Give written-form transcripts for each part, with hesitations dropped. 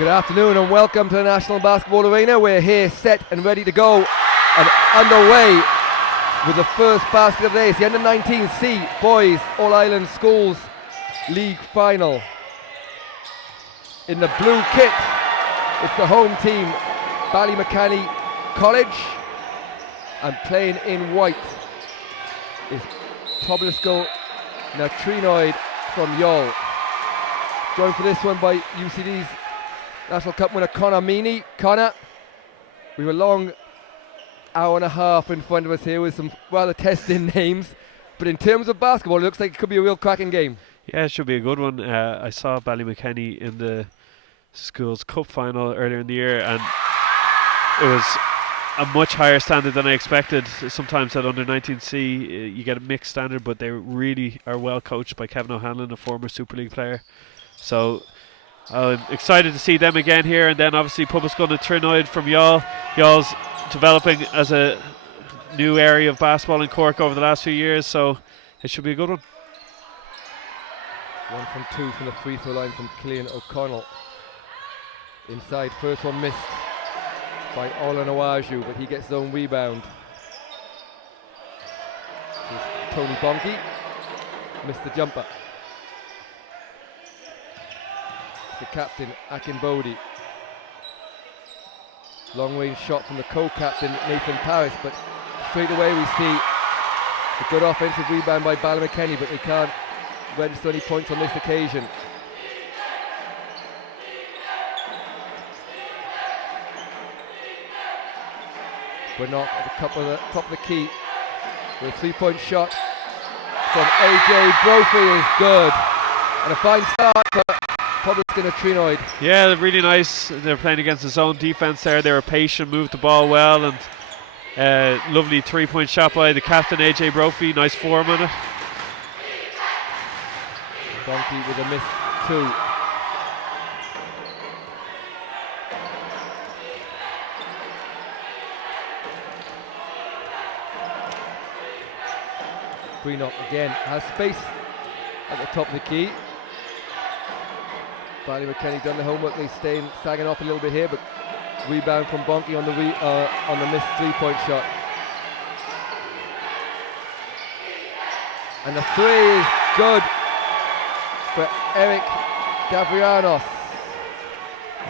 Good afternoon and welcome to the National Basketball Arena. We're here set and ready to go and underway with the first basket of the day. It's the Under-19C Boys All-Ireland Schools League Final. In the blue kit, it's the home team, Ballymakenny College, and playing in white is Pobalscoil Tríonóide from Youghal. Joined for this one by UCD's National Cup winner Conor Meany. Conor, we have a long hour and a half in front of us here with some rather testing names, but in terms of basketball it looks like it could be a real cracking game. Yeah, it should be a good one. I saw Ballymakenny in the Schools Cup final earlier in the year, and it was a much higher standard than I expected. Sometimes at Under-19C you get a mixed standard, but they really are well coached by Kevin O'Hanlon, a former Super League player. So I'm excited to see them again here, and then obviously Pobalscoil Tríonóide from Youghal. Youghал's developing as a new area of basketball in Cork over the last few years, so it should be a good one. 1 from 2 from the free throw line from Cillian O'Connell. Inside, first one missed by Ola Nawaju, but he gets his own rebound. This is Tony Bonke, missed the jumper. The captain, Akin Bodie. Long range shot from the co-captain, Nathan Paris, but straight away we see a good offensive rebound by Ballymakenny, but they can't register any points on this occasion. Bernard at the top of the key with a 3-point shot from AJ Brophy is good, and a fine start for Pobalscoil Tríonóide. Yeah, they're really nice. They're playing against the zone defense there. They were patient, moved the ball well, and lovely 3-point shot by the captain AJ Brophy. Nice form on it. Donkey with a missed 2. Greenock again has space at the top of the key. Ballymakenny done the homework. They sagging off a little bit here, but rebound from Bonke on the missed 3-point shot. And the 3 is good for Eric Gavrianos.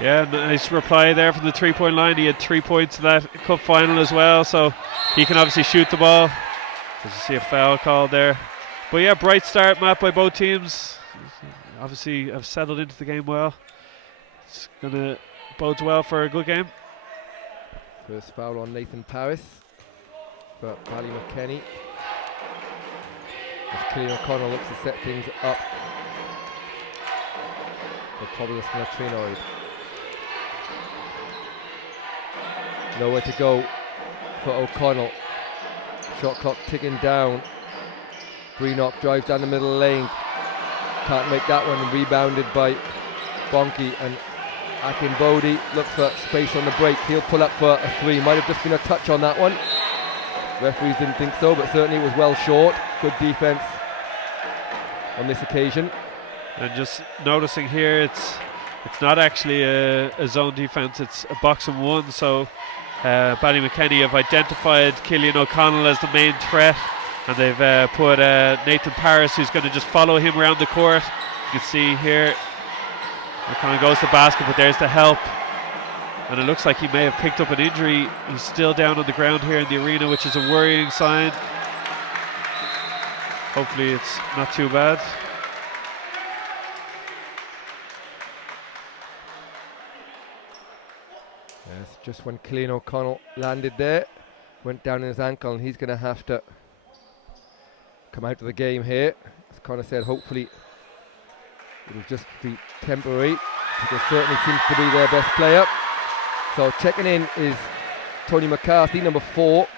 Yeah, nice reply there from the 3-point line. He had 3 points in that cup final as well, so he can obviously shoot the ball. As you see a foul called there. But yeah, bright start, Matt, by both teams. Obviously have settled into the game well. It's going to bode well for a good game. First foul on Nathan Paris for Ballymakenny, as Cillian O'Connell looks to set things up for Pobalscoil Tríonóide. Nowhere to go for O'Connell. Shot clock ticking down. Greenock drives down the middle lane. Can't make that one, rebounded by Bonke, and Akin Bodie looks for space on the break. He'll pull up for a 3. Might have just been a touch on that one. Referees didn't think so, but certainly it was well short. Good defense on this occasion. And just noticing here, it's not actually a zone defense, it's a box and one, so Ballymakenny have identified Cillian O'Connell as the main threat, and they've put Nathan Paris, who's going to just follow him around the court. You can see here O'Connell goes to the basket, but there's the help, and it looks like he may have picked up an injury. He's still down on the ground here in the arena, which is a worrying sign. Hopefully it's not too bad. Yes, just when Cillian O'Connell landed there, went down in his ankle, and he's going to have to come out of the game here. As Conor said, hopefully it'll just be temporary, because certainly seems to be their best player. So checking in is Tony McCarthy, number 4.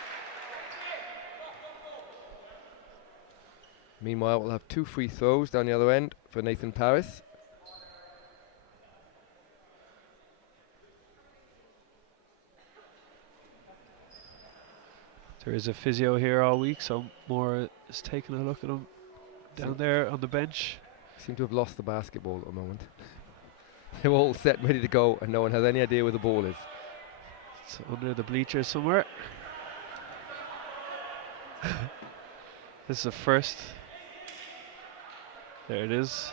Meanwhile, we'll have 2 free throws down the other end for Nathan Paris. There is a physio here all week, so Moore is taking a look at him down there on the bench. Seem to have lost the basketball at the moment. They're all set and ready to go, and no one has any idea where the ball is. It's under the bleachers somewhere. This is the first. There it is.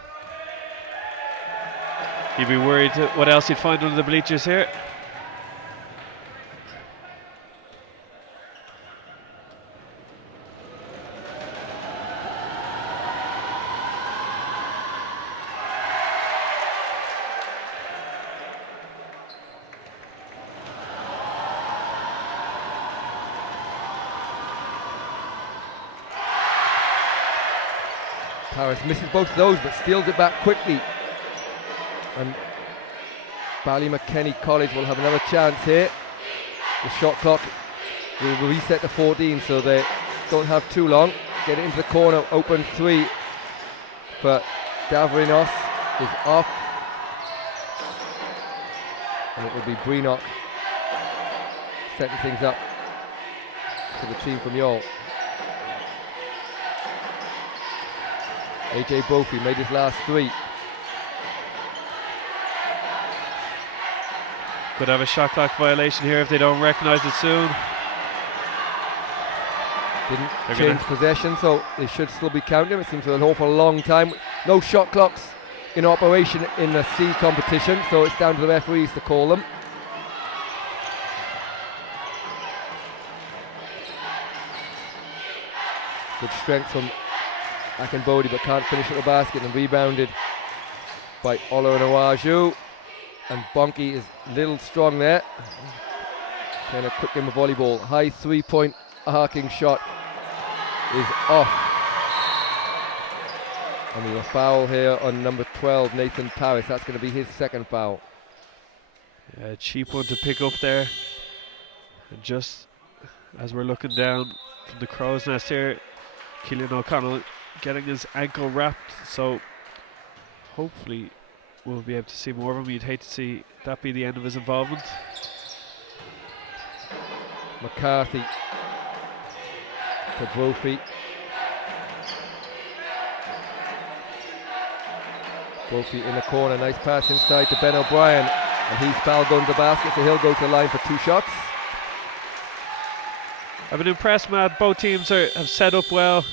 You'd be worried what else you'd find under the bleachers here. Paris misses both of those but steals it back quickly. And Ballymakenny College will have another chance here. The shot clock will reset to 14, so they don't have too long. Get it into the corner, open three for Davrinos is off. And it will be Breenock setting things up for the team from Youghal. AJ Brophy made his last three. Could have a shot clock violation here if they don't recognise it soon. Didn't change possession, so they should still be counting. It seems an awful long time. No shot clocks in operation in the C competition, so it's down to the referees to call them. Good strength from Akinbodi, but can't finish at the basket, and rebounded by Ola and Awaju. And Bonky is a little strong there. Kind of quick game of volleyball. High 3-point arcing shot is off. And we have a foul here on number 12, Nathan Paris. That's going to be his second foul. Yeah, cheap one to pick up there. And just as we're looking down from the crow's nest here, Cillian O'Connell getting his ankle wrapped, so hopefully we'll be able to see more of him. You'd hate to see that be the end of his involvement. McCarthy to Brophy. Brophy in the corner, nice pass inside to Ben O'Brien, and he's foul going to the basket, so he'll go to the line for 2 shots. I've been impressed, Matt. Both teams have set up well.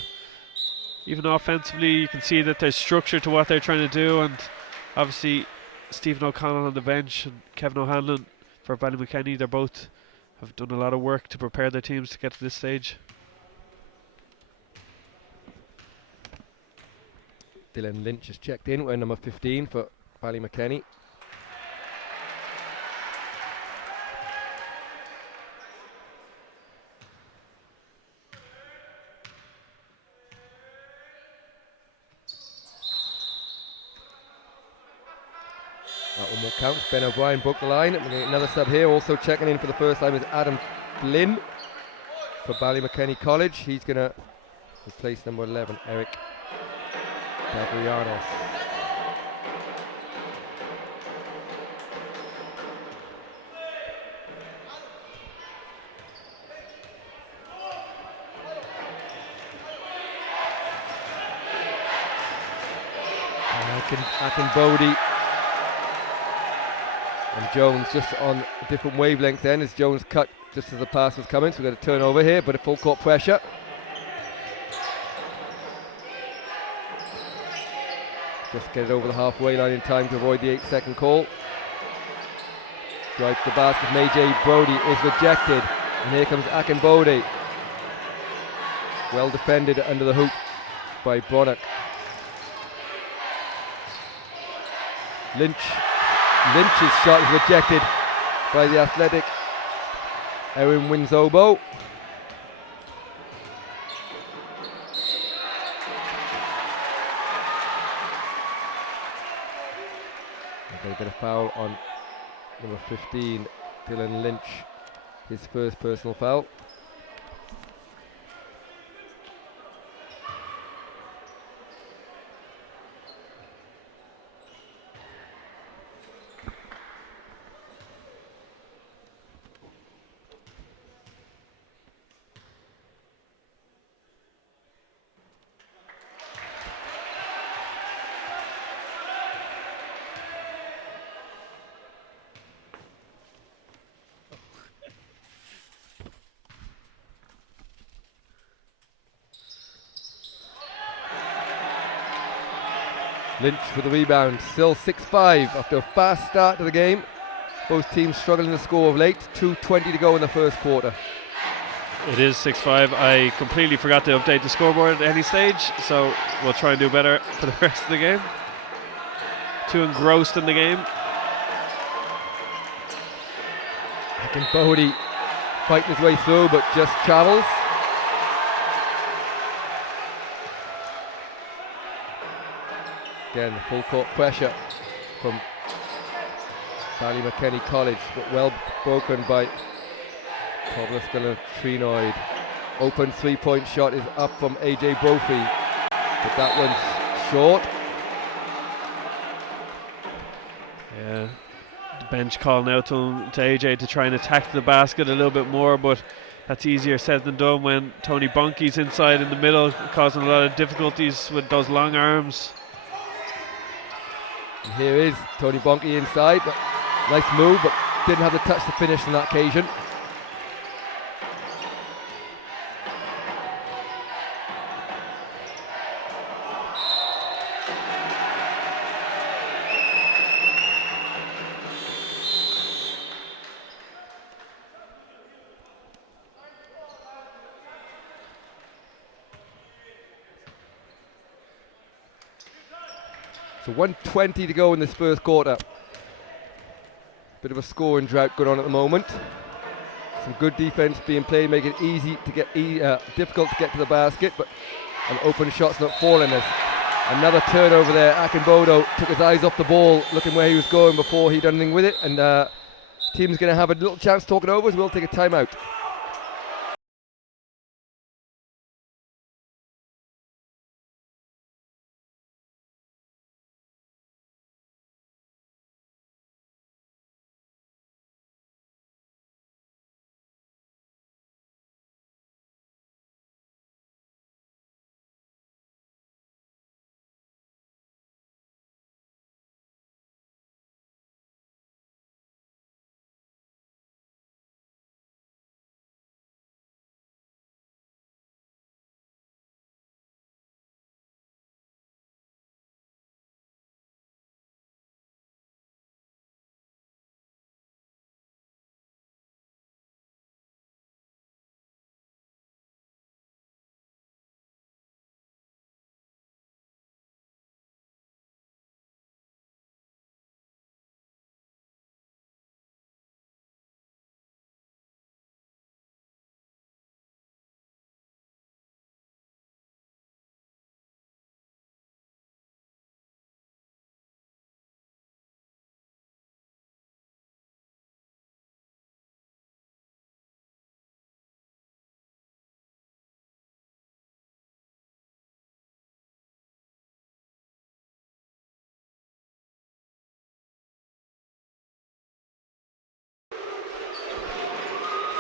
Even offensively, you can see that there's structure to what they're trying to do, and obviously Stephen O'Connell on the bench and Kevin O'Hanlon for Ballymakenny, they both have done a lot of work to prepare their teams to get to this stage. Dylan Lynch is checked in, wearing number 15 for Ballymakenny. That one more counts. Ben O'Brien broke the line. We're going to get another sub here. Also checking in for the first time is Adam Flynn for Ballymakenny College. He's going to replace number 11, Eric Davrianos. Akinbodi and Jones just on a different wavelength then, as Jones cut just as the pass was coming, so we've got a turnover here, but a full court pressure. Just get it over the halfway line in time to avoid the 8-second call. Drive to the basket, AJ Brody is rejected, and here comes Akinbodi. Well defended under the hoop by Broddock. Lynch's shot is rejected by the athletic Erin Winzobo. They get a foul on number 15, Dylan Lynch, his first personal foul. Lynch with the rebound, still 6-5 after a fast start to the game. Both teams struggling to score of late. 2:20 to go in the first quarter. It is 6-5. I completely forgot to update the scoreboard at any stage, so we'll try and do better for the rest of the game. Too engrossed in the game. Bodie fighting his way through, but just travels. Again, the full court pressure from Ballymakenny College, but well broken by Pobalscoil and Tríonóide. Open 3-point shot is up from AJ Brophy, but that one's short. Yeah, the bench calling out to AJ to try and attack the basket a little bit more, but that's easier said than done when Tony Bonke's inside in the middle, causing a lot of difficulties with those long arms. And here is Tony Bonke inside, but nice move, but didn't have the touch to finish on that occasion. So 1:20 to go in this first quarter. Bit of a scoring drought going on at the moment. Some good defense being played, making it easy to get difficult to get to the basket, but an open shot's not falling. There's another turnover there. Akinbodo took his eyes off the ball, looking where he was going before he done anything with it, and team's going to have a little chance to talk it over, so we'll take a timeout.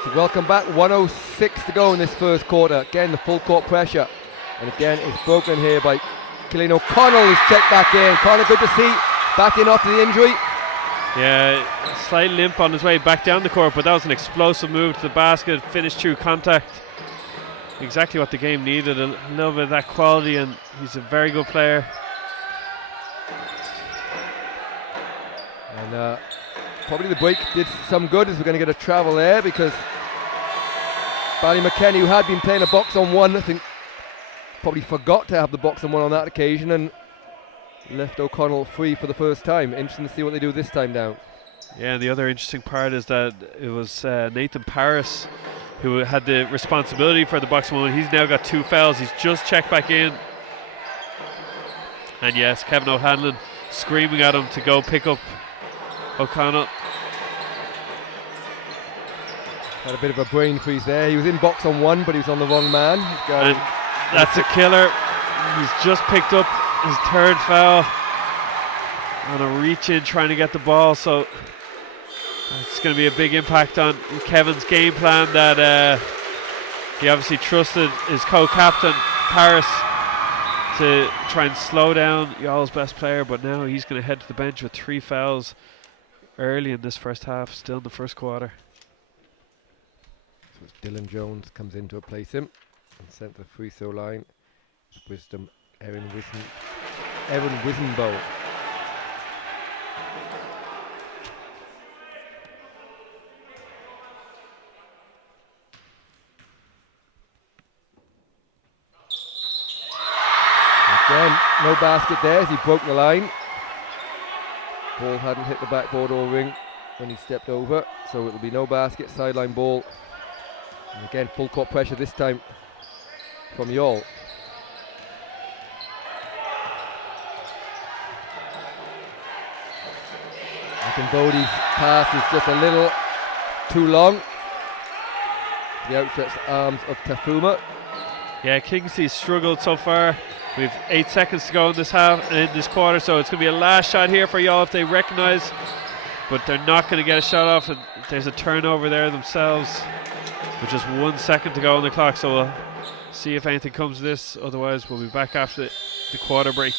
So welcome back, 1:06 to go in this first quarter. Again, the full court pressure. And again, it's broken here by Cillian O'Connell, who's checked back in. Connell, good to see, back in after the injury. Yeah, slight limp on his way back down the court, but that was an explosive move to the basket, finished through contact. Exactly what the game needed, a little bit of that quality, and he's a very good player. And probably the break did some good, as we're going to get a travel there, because Ballymakenny, who had been playing a box on one, I think probably forgot to have the box on one on that occasion and left O'Connell free for the first time. Interesting to see what they do this time down. Yeah, and the other interesting part is that it was Nathan Paris who had the responsibility for the box one. He's now got 2 fouls. He's just checked back in. And yes, Kevin O'Hanlon screaming at him to go pick up O'Connell. Had a bit of a brain freeze there. He was in box on one, but he was on the wrong man. And that's a killer. He's just picked up his 3rd foul on a reach in trying to get the ball, so it's going to be a big impact on Kevin's game plan that he obviously trusted his co-captain Paris to try and slow down Youghall's best player, but now he's going to head to the bench with 3 fouls early in this first half, still in the first quarter. So Dylan Jones comes in to replace him and sent to the free throw line. Wisdom, Erin Wisdom Evan Wisenbow. Again, no basket there as he broke the line. Ball hadn't hit the backboard or ring when he stepped over, so it'll be no basket, sideline ball. And again, full court pressure this time from Youghal. Bodie's pass is just a little too long. The outstretched arms of Tafuma. Yeah, Kingsley struggled so far. We've 8 seconds to go in this quarter, so it's going to be a last shot here for Youghal if they recognise, but they're not going to get a shot off, and there's a turnover there themselves with just 1 second to go on the clock, so we'll see if anything comes of this. Otherwise we'll be back after the quarter break.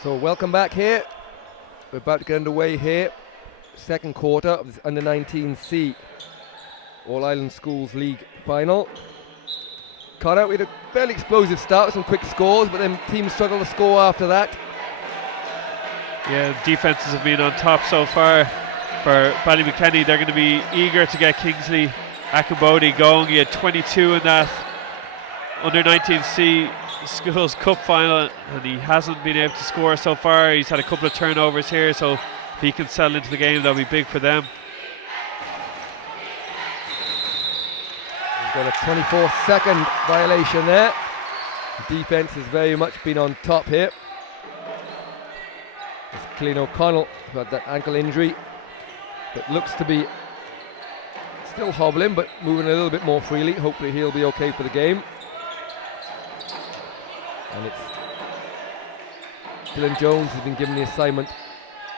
So welcome back here. We're about to get underway here. Second quarter of this Under-19C All-Ireland Schools League final. Connor, we had a fairly explosive start with some quick scores, but then teams struggled to score after that. Yeah, defences have been on top so far for Ballymakenny. They're going to be eager to get Kingsley Akambodi going. He had 22 in that Under-19C Schools Cup final, and he hasn't been able to score so far. He's had a couple of turnovers here, so if he can settle into the game, that'll be big for them. We've got a 24-second violation there. The defence has very much been on top here. It's Clean O'Connell who had that ankle injury that looks to be still hobbling but moving a little bit more freely. Hopefully he'll be okay for the game. And it's Dylan Jones who's been given the assignment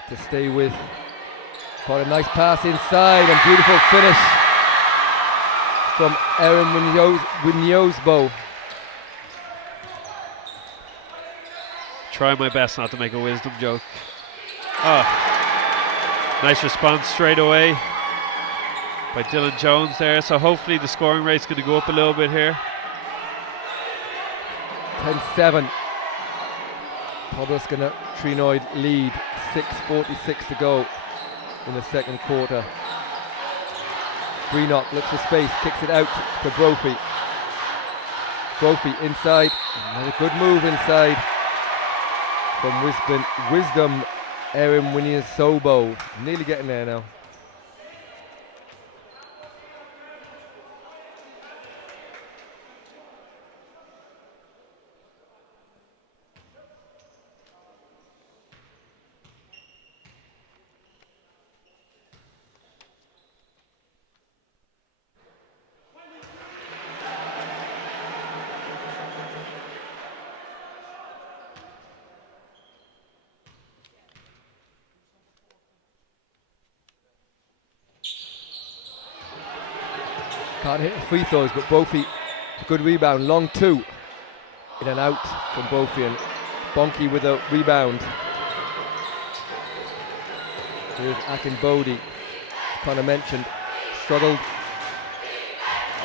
to stay with. Quite a nice pass inside and beautiful finish from Aaron Winyozbo. Try my best not to make a wisdom joke. Oh, nice response straight away by Dylan Jones there. So hopefully the scoring rate's going to go up a little bit here. 10-7. Pobalscoil Tríonóide lead. 6:46 to go in the second quarter. Greenock looks for space, kicks it out to Brophy. Brophy inside. Another good move inside from Wisdom. Aaron Winyozbo. Nearly getting there now. Can't hit the free throws, but Brophy, good rebound, long two. In and out from Brophy, and Bonky with a rebound. Here's Akinbodi. Connor mentioned, struggled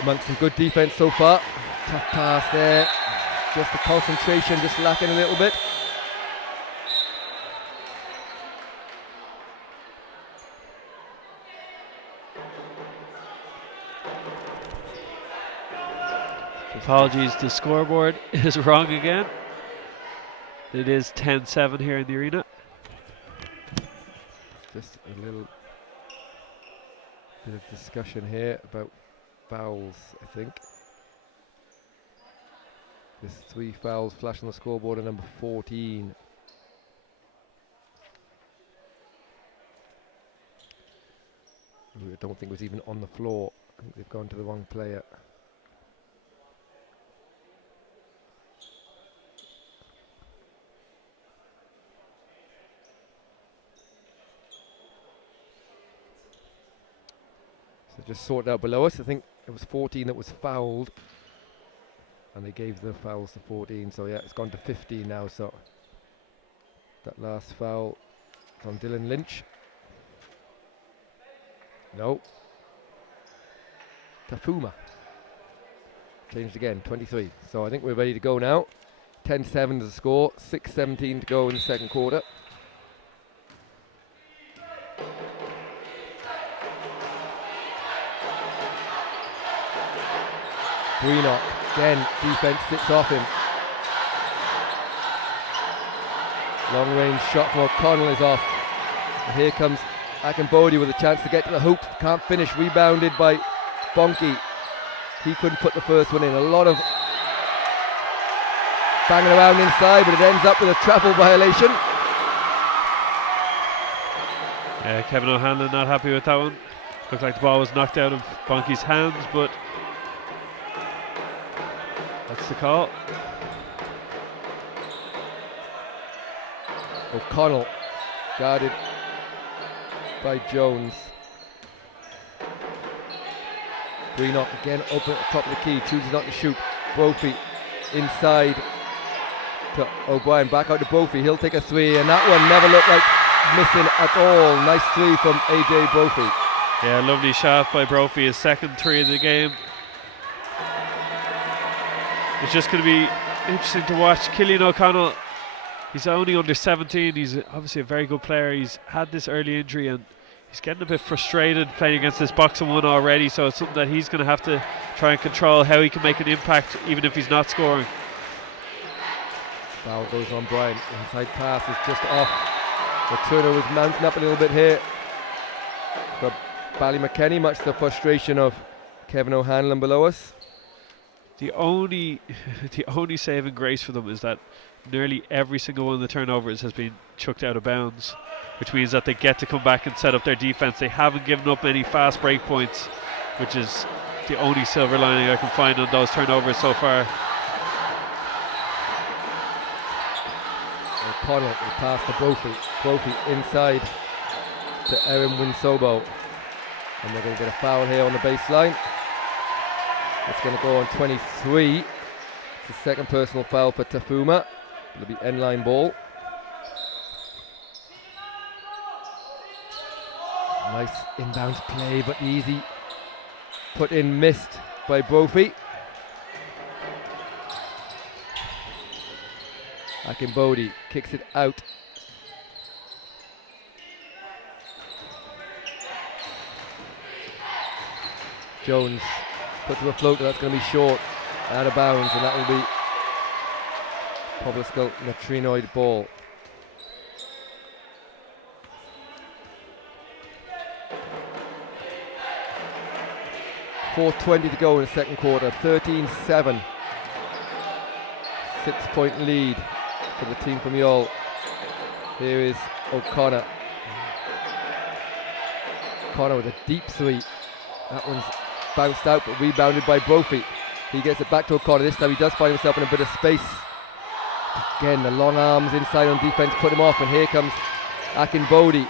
amongst some good defense so far. Tough pass there. Just the concentration just lacking a little bit. Apologies, the scoreboard is wrong again. It is 10-7 here in the arena. Just a little bit of discussion here about fouls, I think. There's 3 fouls flashed on the scoreboard at number 14. Who I don't think was even on the floor. I think they've gone to the wrong player. So just sorted out below us. I think it was 14 that was fouled. And they gave the fouls to 14, so yeah, it's gone to 15 now. So that last foul is on Dylan Lynch. No. Tafuma. Changed again, 23. So I think we're ready to go now. 10-7 is the score, 6:17 to go in the second quarter. Greenock. Again, defense sits off him. Long range shot from O'Connell is off. And here comes Akinbodi with a chance to get to the hoop. Can't finish, rebounded by Bonky. He couldn't put the first one in. A lot of banging around inside, but it ends up with a travel violation. Kevin O'Hanlon not happy with that one. Looked like the ball was knocked out of Bonky's hands, but that's the call. O'Connell guarded by Jones. Greenock again open at the top of the key, chooses not to shoot. Brophy inside to O'Brien, back out to Brophy, he'll take a 3, and that one never looked like missing at all. Nice 3 from AJ Brophy. Yeah, lovely shot by Brophy, his second 3 of the game. It's just going to be interesting to watch Cillian O'Connell. He's only under 17. He's obviously a very good player. He's had this early injury and he's getting a bit frustrated playing against this boxing one already. So it's something that he's going to have to try and control how he can make an impact even if he's not scoring. Foul goes on Brian. Inside pass is just off. The turnover was mounting up a little bit here for Ballymakenny, much to the frustration of Kevin O'Hanlon below us. The only saving grace for them is that nearly every single one of the turnovers has been chucked out of bounds, which means that they get to come back and set up their defense. They haven't given up any fast break points, which is the only silver lining I can find on those turnovers so far. O'Connell will pass to Brophy. Brophy inside to Erin Winsobo. And they're going to get a foul here on the baseline. It's going to go on 23. It's the second personal foul for Tafuma. It'll be end-line ball. Nice inbounds play, but easy put in, missed by Brophy. Akinbodi kicks it out. Jones puts up a floater, that's going to be short, out of bounds, and that will be Pobalscoil and a Tríonóide ball. .4:20 to go in the second quarter, 13-7. 6-point lead for the team from Youghal. Here is O'Connor. O'Connor with a deep 3. That one's bounced out but rebounded by Brophy. He gets it back to O'Connor. This time he does find himself in a bit of space. Again, the long arms inside on defense put him off, and here comes Akinbodi.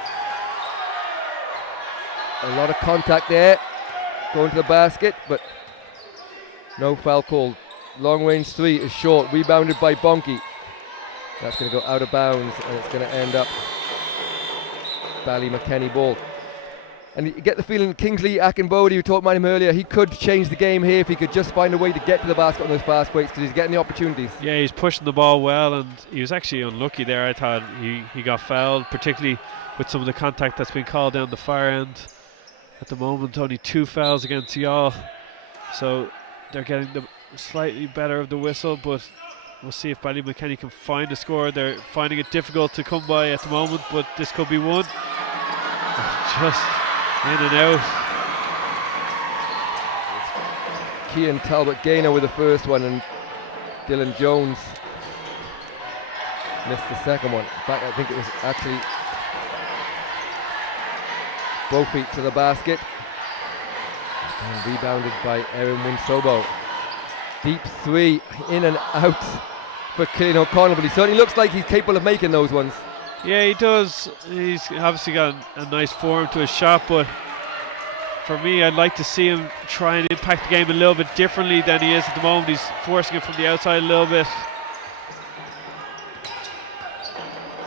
A lot of contact there, going to the basket, but no foul called. Long range 3 is short, rebounded by Bonky. That's going to go out of bounds, and it's going to end up Ballymakenny ball. And you get the feeling Kingsley Akinbode, who talked about him earlier, he could change the game here if he could just find a way to get to the basket on those fast breaks, because he's getting the opportunities. Yeah, he's pushing the ball well, and he was actually unlucky there. I thought he got fouled, particularly with some of the contact that's been called down the far end. At the moment, only 2 fouls against Youghal, so they're getting the slightly better of the whistle, but we'll see if Ballymakenny can find a score. They're finding it difficult to come by at the moment, but this could be one. Just in and out. Cian Talbot Gaynor with the first one, and Dylan Jones missed the second one. In fact, I think it was actually Brophy to the basket, and rebounded by Erin Winsobo. Deep three, in and out for Cillian O'Connell, but he certainly looks like he's capable of making those ones. Yeah, he does. He's obviously got a nice form to his shot, but for me, I'd like to see him try and impact the game a little bit differently than he is at the moment. He's forcing it from the outside a little bit.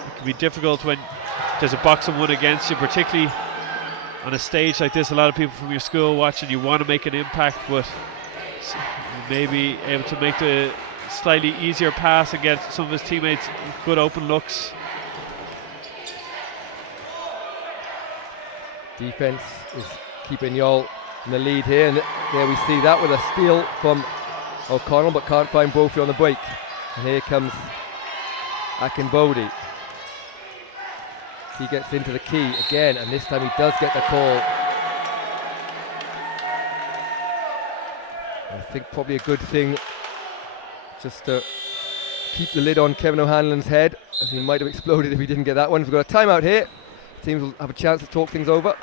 It can be difficult when there's a box and one against you, particularly on a stage like this. A lot of people from your school watching, you want to make an impact, but maybe able to make the slightly easier pass and get some of his teammates good open looks. Defense is keeping Youghal in the lead here, and there we see that with a steal from O'Connell, but can't find Brophy on the break. And here comes Akinbode. He gets into the key again, and this time he does get the call. I think probably a good thing just to keep the lid on Kevin O'Hanlon's head, as he might have exploded if he didn't get that one. We've got a timeout here. Teams will have a chance to talk things over.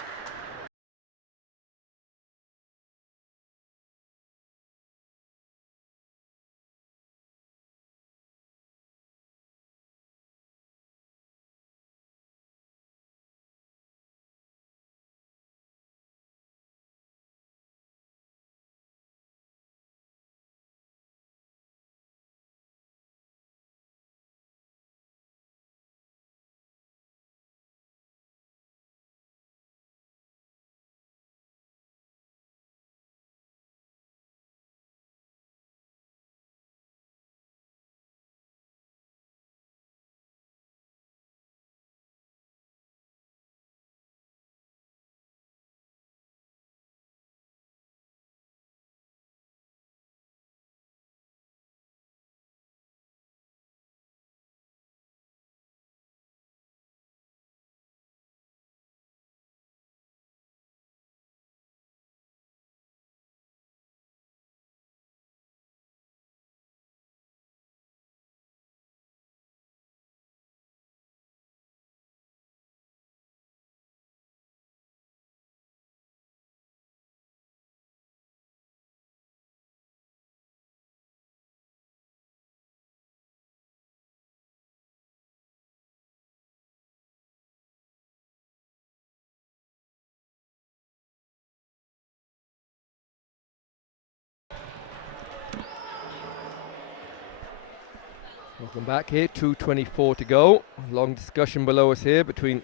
Welcome back here, 2:24 to go. Long discussion below us here between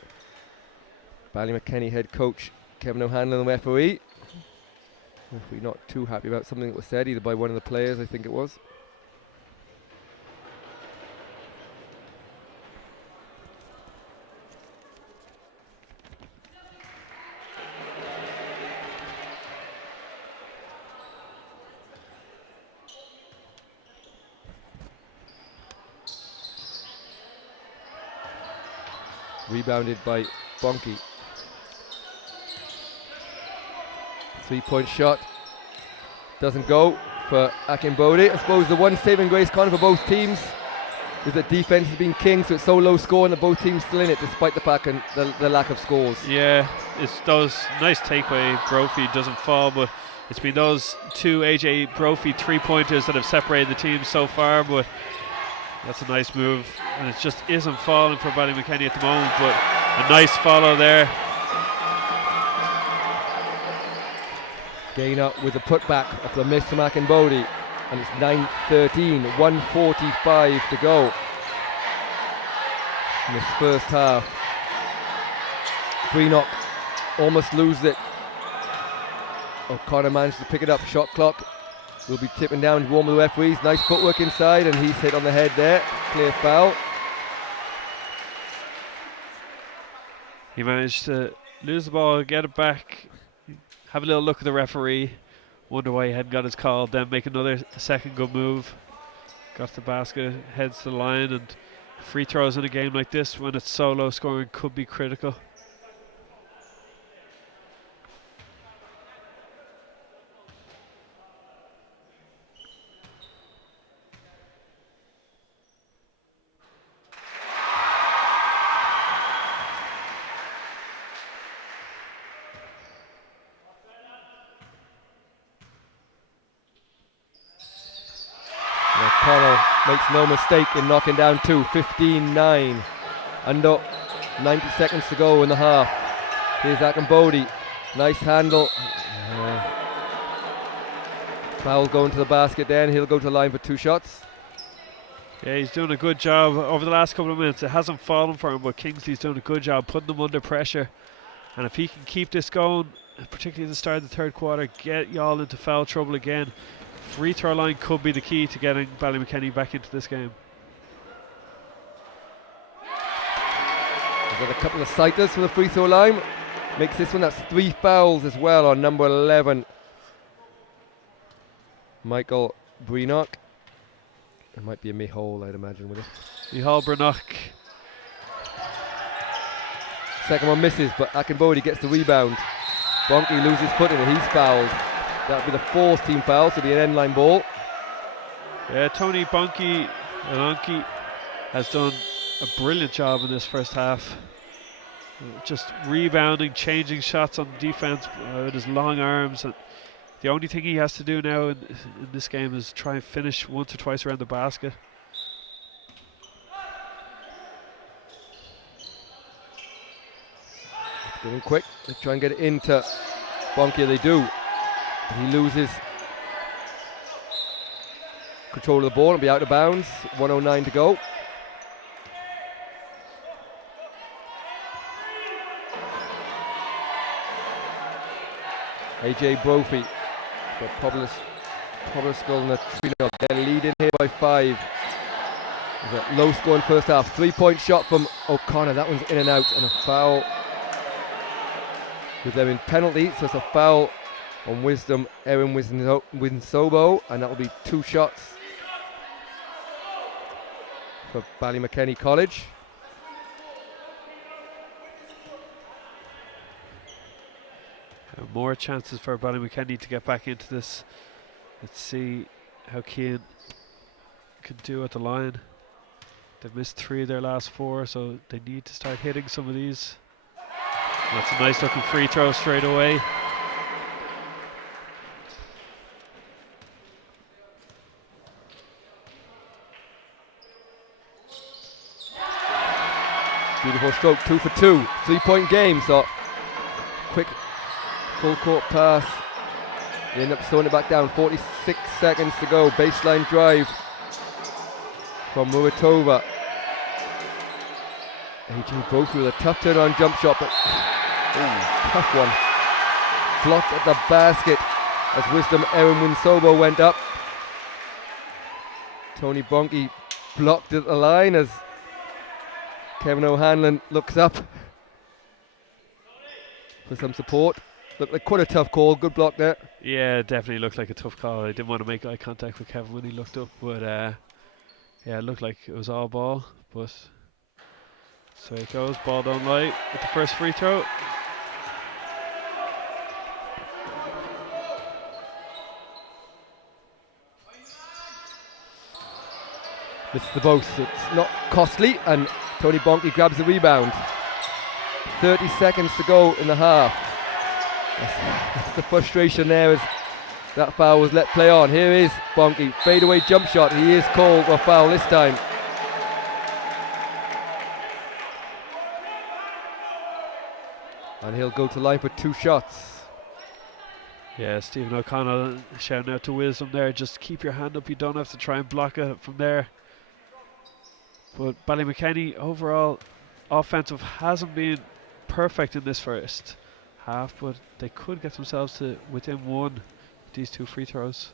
Ballymakenny head coach Kevin O'Hanlon and the referee. If we're not too happy about something that was said, either by one of the players, I think it was. Rebounded by Bonke. 3-point shot doesn't go for Akinbode. I suppose the one saving grace, Connor, for both teams is that defense has been king, so it's so low scoring that both teams still in it despite the fact and the lack of scores. Yeah, it's those nice takeaway. Brophy doesn't fall, but it's been those two AJ Brophy 3-pointers that have separated the team so far, but that's a nice move, and it just isn't falling for Ballymakenny at the moment, but a nice follow there. Gaynor with the putback of the miss from Akinbode, and it's 9-13, 1:45 to go. in this first half. Greenock almost loses it. O'Connor manages to pick it up. Shot clock will be tipping down to warm the referees. Nice footwork inside, and he's hit on the head there. Clear foul. He managed to lose the ball, get it back, have a little look at the referee, wonder why he hadn't got his call, then make another second good move. Got to the basket, heads to the line, and free throws in a game like this when it's so low scoring could be critical. O'Connell makes no mistake in knocking down two. 15-9. Under 90 seconds to go in the half. Here's Akinbodi. Nice handle. Foul going to the basket then. He'll go to the line for 2 shots. Yeah, he's doing a good job over the last couple of minutes. It hasn't fallen for him, but Kingsley's doing a good job putting them under pressure. And if he can keep this going, particularly at the start of the third quarter, get Youghal into foul trouble again, free throw line could be the key to getting Ballymakenny back into this game. There's a couple of sighters from the free throw line. Makes this one, that's 3 fouls as well on number 11. Michael Breenock. It might be a Mihol, I'd imagine, with it. Youghal Breenock. Second one misses, but Akinbodi gets the rebound. Bonke loses footing and he's fouled. That'll be the 4th team foul, so it'll be an end line ball. Yeah, Tony Bonke has done a brilliant job in this first half. Just rebounding, changing shots on defense with his long arms. And the only thing he has to do now in this game is try and finish once or twice around the basket. Going quick, they try and get it into Bonke, they do. He loses control of the ball and be out of bounds. 1:09 to go. AJ Brophy for Pobalscoil and the Tríonóide. They're leading here by 5. There's a low scoring first half. 3-point shot from O'Connor. That one's in and out, and a foul with them in penalty. So it's a foul on Erin Winsobo, and that will be 2 shots for Ballymakenny College. More chances for Ballymakenny to get back into this. Let's see how Keane can do at the line. They've missed 3 of their last 4, so they need to start hitting some of these. That's a nice looking free throw straight away. Beautiful stroke, 2 for 2. 3-point game, so quick full court pass. They end up throwing it back down. 46 seconds to go. Baseline drive from Muratova. AJ Brophy with a tough turn-on jump shot, but tough one. Blocked at the basket as Wisdom Erin Winsobo went up. Tony Bonke blocked at the line as Kevin O'Hanlon looks up for some support. Looked like quite a tough call. Good block there. Yeah, it definitely looked like a tough call. I didn't want to make eye contact with Kevin when he looked up, but yeah, it looked like it was all ball. But so it goes. Ball don't lie with the first free throw. Misses the post. It's not costly, and Tony Bonke grabs the rebound. 30 seconds to go in the half. That's the frustration there as that foul was let play on. Here is Bonke, fadeaway jump shot. He is called for foul this time. And he'll go to line for 2 shots. Yeah, Stephen O'Connell shouting out to Wisdom there, just keep your hand up, you don't have to try and block it from there. But Ballymakenny overall offensive hasn't been perfect in this first half, but they could get themselves to within one with these 2 free throws.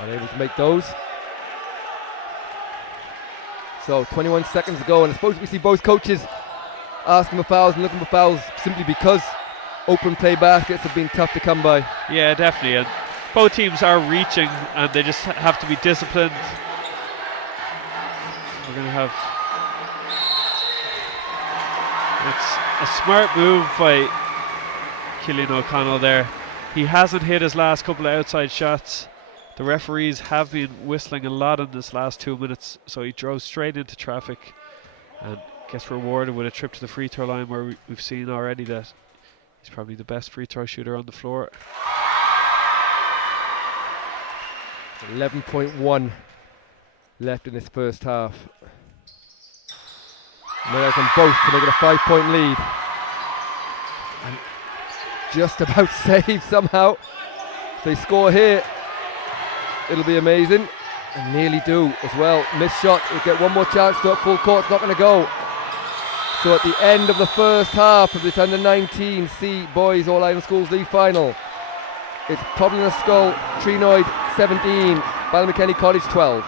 Unable to make those. So 21 seconds to go, and I suppose we see both coaches asking for fouls and looking for fouls simply because open play baskets have been tough to come by. Yeah, definitely. And both teams are reaching, and they just have to be disciplined. We're going to have... It's a smart move by Cillian O'Connell there. He hasn't hit his last couple of outside shots. The referees have been whistling a lot in this last 2 minutes, so he drove straight into traffic and gets rewarded with a trip to the free throw line, where we've seen already that he's probably the best free throw shooter on the floor. 11.1 left in this first half. Nails on both to make it a 5-point lead. And just about saved somehow. If they score here, it'll be amazing. And nearly do as well. Missed shot, we'll get one more chance to up full court, it's not going to go. So at the end of the first half of this under-19C Boys All-Ireland Schools League final, it's Pobalscoil, Tríonóide 17, Ballymakenny College 12.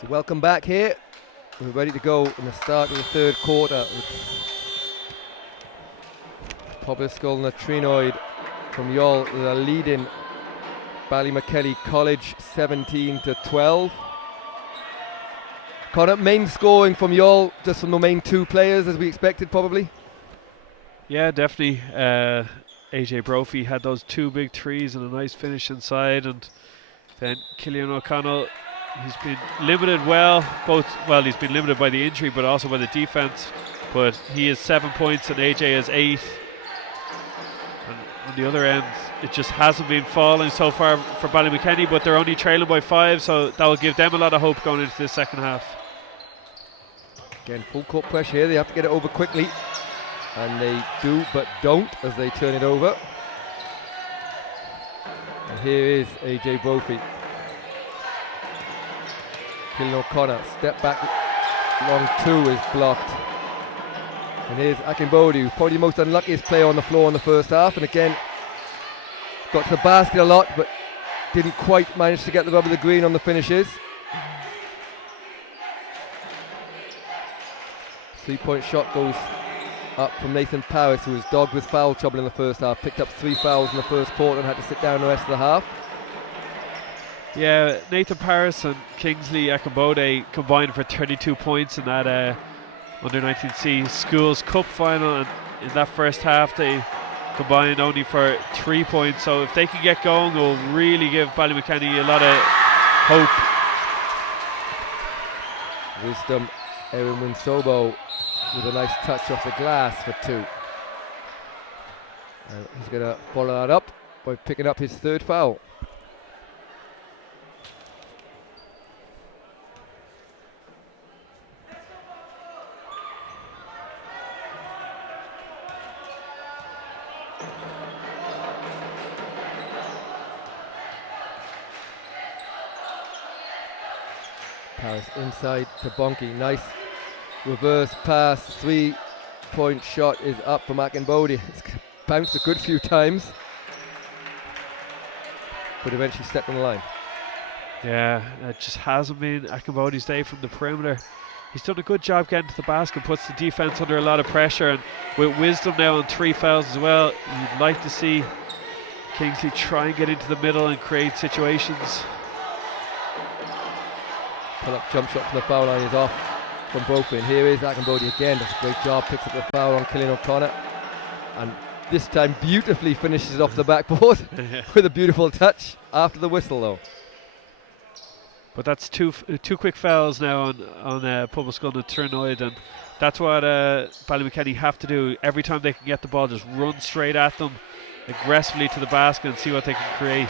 So welcome back here. We're ready to go in the start of the third quarter. Pobalscoil and the Tríonóide from Youghal that are leading Ballymakenny College 17-12. Connor, main scoring from Youghal, just from the main two players as we expected probably? Yeah, definitely. AJ Brophy had those two big threes and a nice finish inside, and then Cillian O'Connell, he's been limited he's been limited by the injury but also by the defence, but he has 7 points and AJ has 8. And on the other end, it just hasn't been falling so far for Ballymakenny, but they're only trailing by 5, so that will give them a lot of hope going into this second half. Again, full court pressure here, they have to get it over quickly. And they do, but don't, as they turn it over. And here is AJ Brophy. Cillian O'Connor, step back, long two is blocked. And here's Akinbodi, who's probably the most unluckiest player on the floor in the first half. And again, got to the basket a lot, but didn't quite manage to get the rub of the green on the finishes. 3-point shot goes up from Nathan Paris, who was dogged with foul trouble in the first half. Picked up 3 fouls in the first quarter and had to sit down the rest of the half. Yeah, Nathan Paris and Kingsley Akambode combined for 32 points in that Under 19C Schools Cup final, and in that first half they combined only for 3 points. So if they can get going, it will really give Ballymakenny a lot of hope. Wisdom, Erin Winsobo with a nice touch off the glass for 2. And he's going to follow that up by picking up his 3rd foul. Paris inside to Bonky, nice reverse pass, 3-point shot is up from Akinbodi. It's bounced a good few times, but eventually stepped on the line. Yeah, it just hasn't been Akinbodi's day from the perimeter. He's done a good job getting to the basket, puts the defense under a lot of pressure, and with Wisdom now on 3 fouls as well, you'd like to see Kingsley try and get into the middle and create situations. Pull up jump shot from the foul line is off from Brophy, and here is Akinbodi again. Does a great job, picks up the foul on Cillian O'Connor, and this time beautifully finishes it off the backboard with a beautiful touch after the whistle though. But that's two quick fouls now on Pobalscoil and Tríonóide, and that's what Ballymakenny have to do. Every time they can get the ball, just run straight at them aggressively to the basket and see what they can create.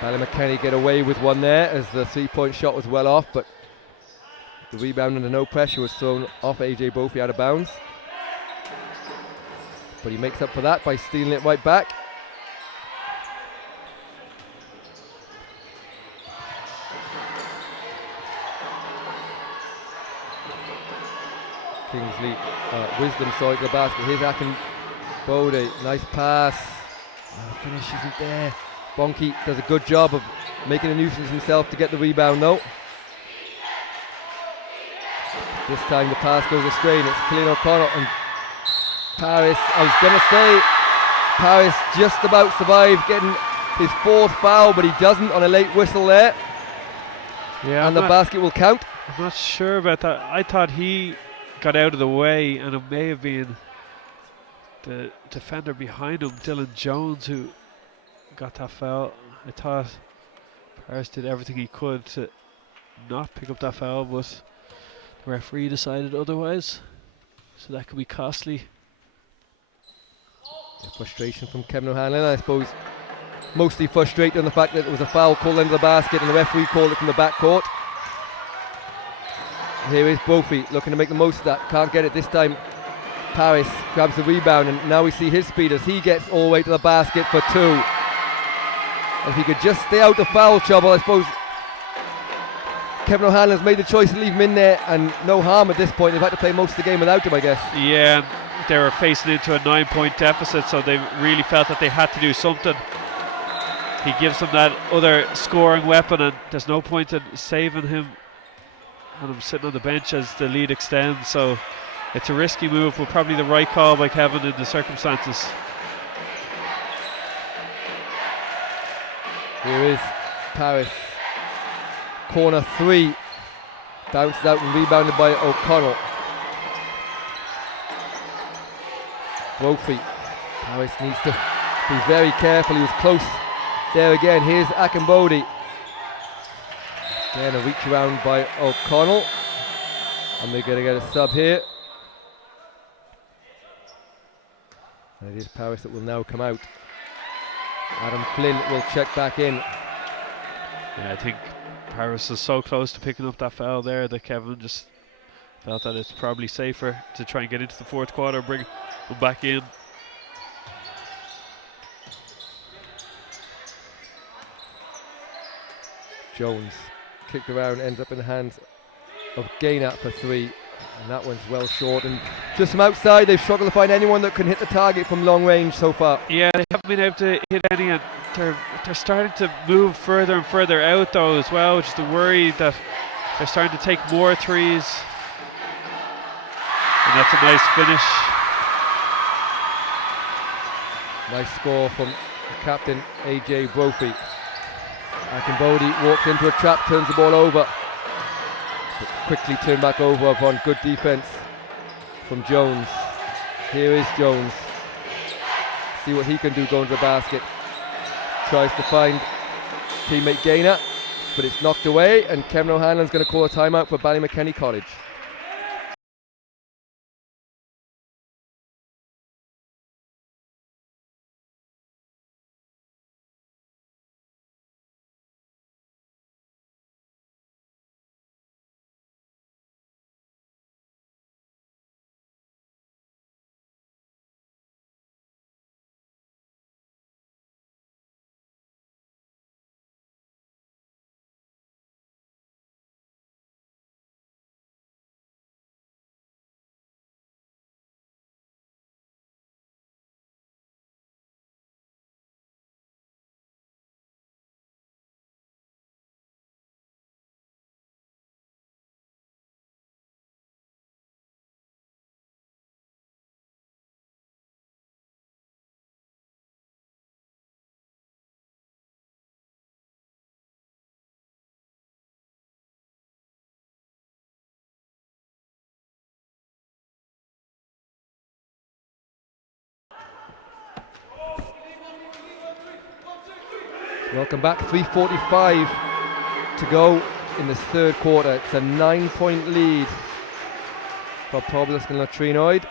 Ballymakenny get away with one there as the 3-point shot was well off, but the rebound under no pressure was thrown off AJ Brophy out of bounds. But he makes up for that by stealing it right back. Kingsley, Wisdom saw it to the basket. Here's Akinbodi, nice pass. The finish isn't there. Bonky does a good job of making a nuisance himself to get the rebound though. This time the pass goes astray and it's Cillian O'Connell and Paris. I was going to say Paris just about survived getting his 4th foul, but he doesn't on a late whistle there. Yeah, and the basket will count. I'm not sure about that. I thought he got out of the way, and it may have been the defender behind him, Dylan Jones, who got that foul. I thought Paris did everything he could to not pick up that foul, but the referee decided otherwise, so that could be costly. Frustration from Kevin O'Hanlon, I suppose, mostly frustrated on the fact that it was a foul called into the basket and the referee called it from the backcourt. Here is Brophy looking to make the most of that, can't get it this time. Paris grabs the rebound, and now we see his speed as he gets all the way to the basket for 2. If he could just stay out of foul trouble, I suppose Kevin O'Hanlon's made the choice to leave him in there, and no harm at this point. They've had to play most of the game without him, I guess. Yeah, they were facing into a 9-point deficit, so they really felt that they had to do something. he gives them that other scoring weapon, and there's no point in saving him and him sitting on the bench as the lead extends. So it's a risky move, but probably the right call by Kevin in the circumstances. Here is Paris. Corner 3. Bounced out and rebounded by O'Connell. Brophy. Paris needs to be very careful. He was close there again. Here's Akinbodi. Again, a reach around by O'Connell. And they're going to get a sub here. And it is Paris that will now come out. Adam Flynn will check back in. Yeah, I think Paris is so close to picking up that foul there that Kevin just felt that it's probably safer to try and get into the fourth quarter, bring him back in. Jones kicked around, ends up in the hands of Gaynor for 3, and that one's well short. And just from outside, they've struggled to find anyone that can hit the target from long range so far. Yeah, they haven't been able to hit any, and they're starting to move further and further out though as well, which is the worry that they're starting to take more threes. And that's a nice finish. Nice score from the captain, AJ Brophy. Akinbodi walks into a trap, turns the ball over. But quickly turned back over upon good defense from Jones. Here is Jones. See what he can do going to the basket. Tries to find teammate Gaynor, but it's knocked away, and Kevin O'Hanlon's going to call a timeout for Ballymakenny College. Welcome back. 3:45 to go in this third quarter. It's a 9-point lead for Pobalscoil and Tríonóide.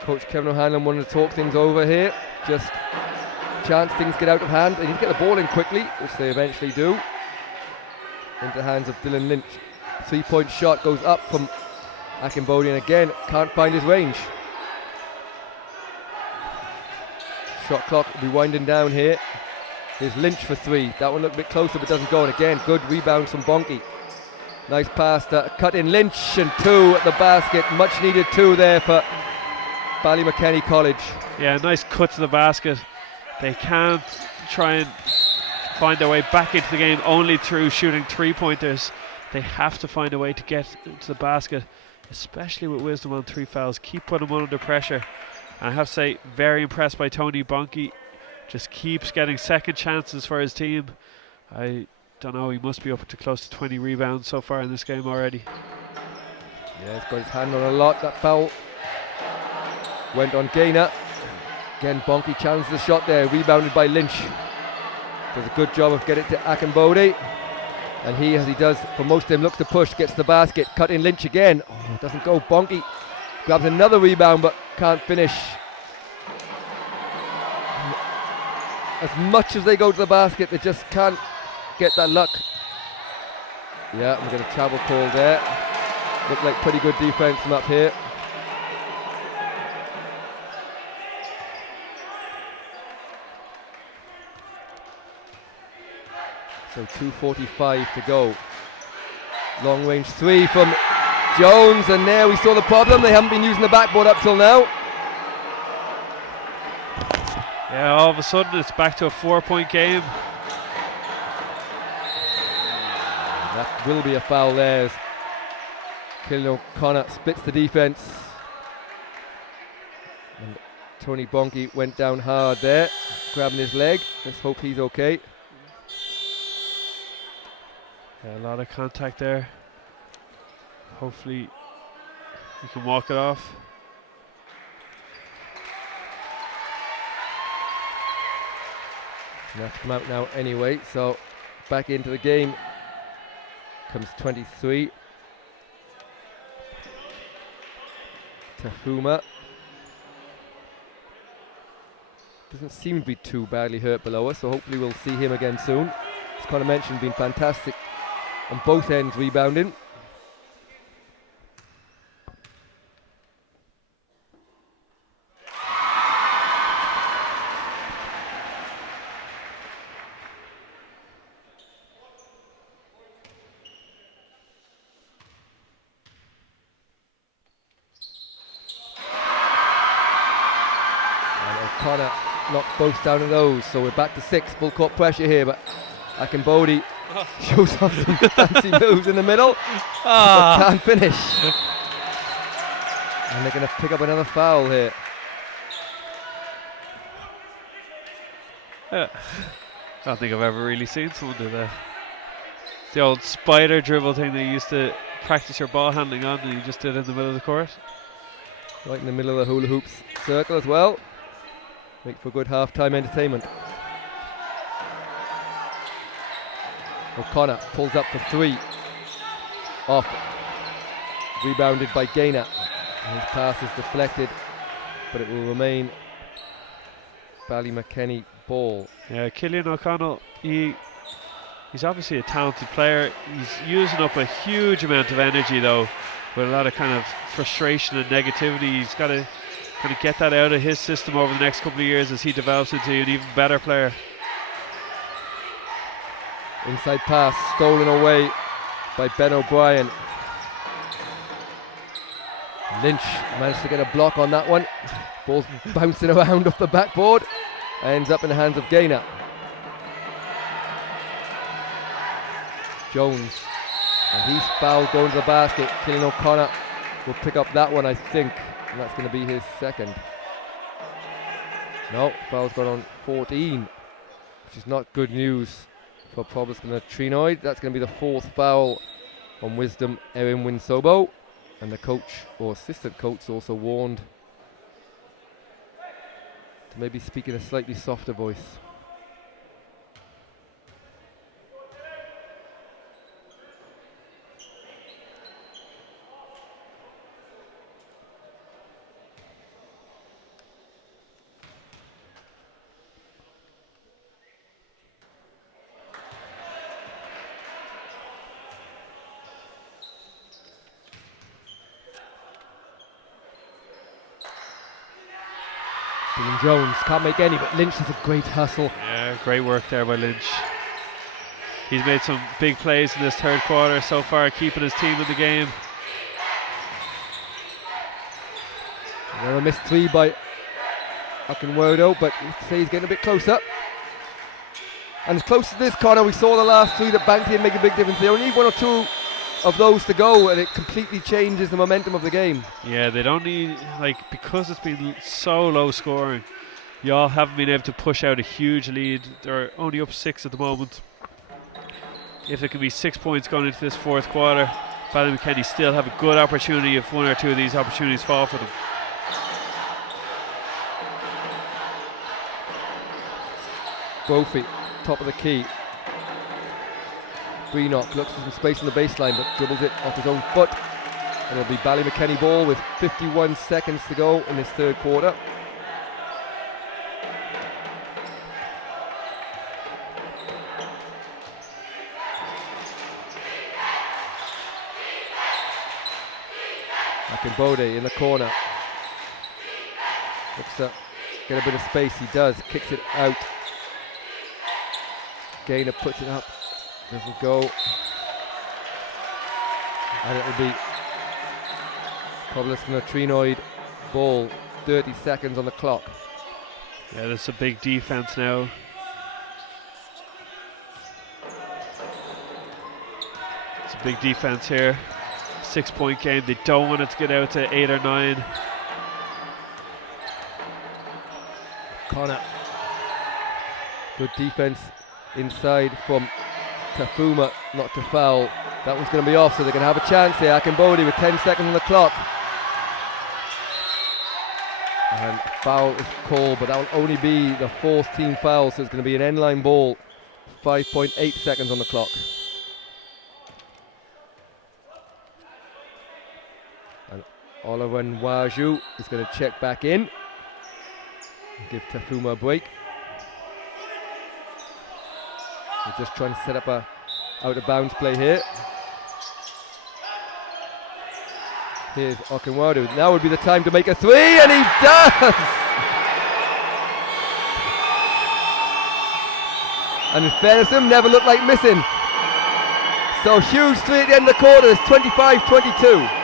Coach Kevin O'Hanlon wanted to talk things over here. Just chance things get out of hand. They need to get the ball in quickly, which they eventually do. Into the hands of Dylan Lynch. 3-point shot goes up from Akinbodi, and again can't find his range. Shot clock will be winding down here. Here's Lynch for 3. That one looked a bit closer but doesn't go. And again, good rebound from Bonke. Nice pass to cut in Lynch, and 2 at the basket. Much needed 2 there for Ballymakenny College. Yeah, nice cut to the basket. They can't try and find their way back into the game only through shooting 3-pointers. They have to find a way to get to the basket, especially with Wisdom on 3 fouls. Keep putting them under pressure. And I have to say, very impressed by Tony Bonke. Just keeps getting second chances for his team. I don't know, he must be up to close to 20 rebounds so far in this game already. Yeah, he's got his hand on a lot. That foul went on Gaynor. Again, Bonke challenged the shot there, rebounded by Lynch. Does a good job of getting it to Akinbodi. And he, as he does for most of them, looks to push, gets the basket, cut in Lynch again. Oh, it doesn't go. Bonke grabs another rebound but can't finish. As much as they go to the basket, they just can't get that luck. Yeah, we're going to travel call there. Looked like pretty good defense from up here. So 2:45 to go. Long range 3 from Jones, and there we saw the problem. They haven't been using the backboard up till now. Yeah, all of a sudden it's back to a 4-point game. That will be a foul there as Cillian O'Connor splits the defence. And Tony Bonke went down hard there, grabbing his leg. Let's hope he's okay. Yeah, a lot of contact there. Hopefully he can walk it off. Going to have to come out now anyway, so back into the game comes 23. Tafuma doesn't seem to be too badly hurt below us, so hopefully we'll see him again soon. As Conor mentioned, been fantastic on both ends rebounding. O'Connor knocked both down of those, so we're back to 6, full court pressure here, but Akinbodi shows off some fancy moves in the middle, but can't finish. And they're going to pick up another foul here. I don't think I've ever really seen someone do that. It's the old spider dribble thing they used to practice your ball handling on, and you just did it in the middle of the court. Right in the middle of the hula hoops circle as well. Make for good half-time entertainment. O'Connor pulls up for 3. Off. Rebounded by Gaynor. His pass is deflected, but it will remain Ballymakenny ball. Yeah, Cillian O'Connell, he's obviously a talented player. He's using up a huge amount of energy though, with a lot of kind of frustration and negativity. He's got to kind of get that out of his system over the next couple of years as he develops into an even better player. Inside pass stolen away by Ben O'Brien. Lynch managed to get a block on that one. Ball's bouncing around off the backboard. Ends up in the hands of Gaynor. Jones. And he's fouled going to the basket. Cillian O'Connor will pick up that one, I think. And that's going to be his second. No, foul's gone on 14, which is not good news for Pobalscoil Tríonóide. That's going to be the 4th foul on Wisdom Erin Winsobo. And the coach or assistant coach also warned to maybe speak in a slightly softer voice. Dylan Jones can't make any, but Lynch has a great hustle. Yeah, great work there by Lynch. He's made some big plays in this third quarter so far, keeping his team in the game. Another missed 3 by Akinwudo, but let's say he's getting a bit closer. And as close as this corner, we saw the last 3 that banked in make a big difference. They only need 1 or 2 of those to go, and it completely changes the momentum of the game. Yeah, they don't need, because it's been so low scoring, y'all haven't been able to push out a huge lead. They're only up 6 at the moment. If it can be 6 points going into this 4th quarter, Ballymakenny still have a good opportunity if 1 or 2 of these opportunities fall for them. Brophy, top of the key. Greenock looks for some space on the baseline, but dribbles it off his own foot. And it'll be Ballymakenny ball with 51 seconds to go in this 3rd quarter. Akinbodi in the corner. Looks to get a bit of space. He does. Kicks it out. Gaynor puts it up. Doesn't go. And it'll be Pobalscoil Tríonóide ball. 30 seconds on the clock. Yeah, that's a big defense now. It's a big defense here. 6-point game. They don't want it to get out to 8 or 9. Connor. Good defense inside from Tafuma, not to foul. That one's going to be off, so they're going to have a chance here. Akinbode with 10 seconds on the clock. And foul is called, but that will only be the fourth team foul, so it's going to be an end-line ball. 5.8 seconds on the clock. And Oliver Nwaju is going to check back in. Give Tafuma a break. We're just trying to set up a out-of-bounds play here. Here's Okinwadu. Now would be the time to make a three, and he does! And in fairness to him, never looked like missing. So huge three at the end of the quarter. It's 25-22.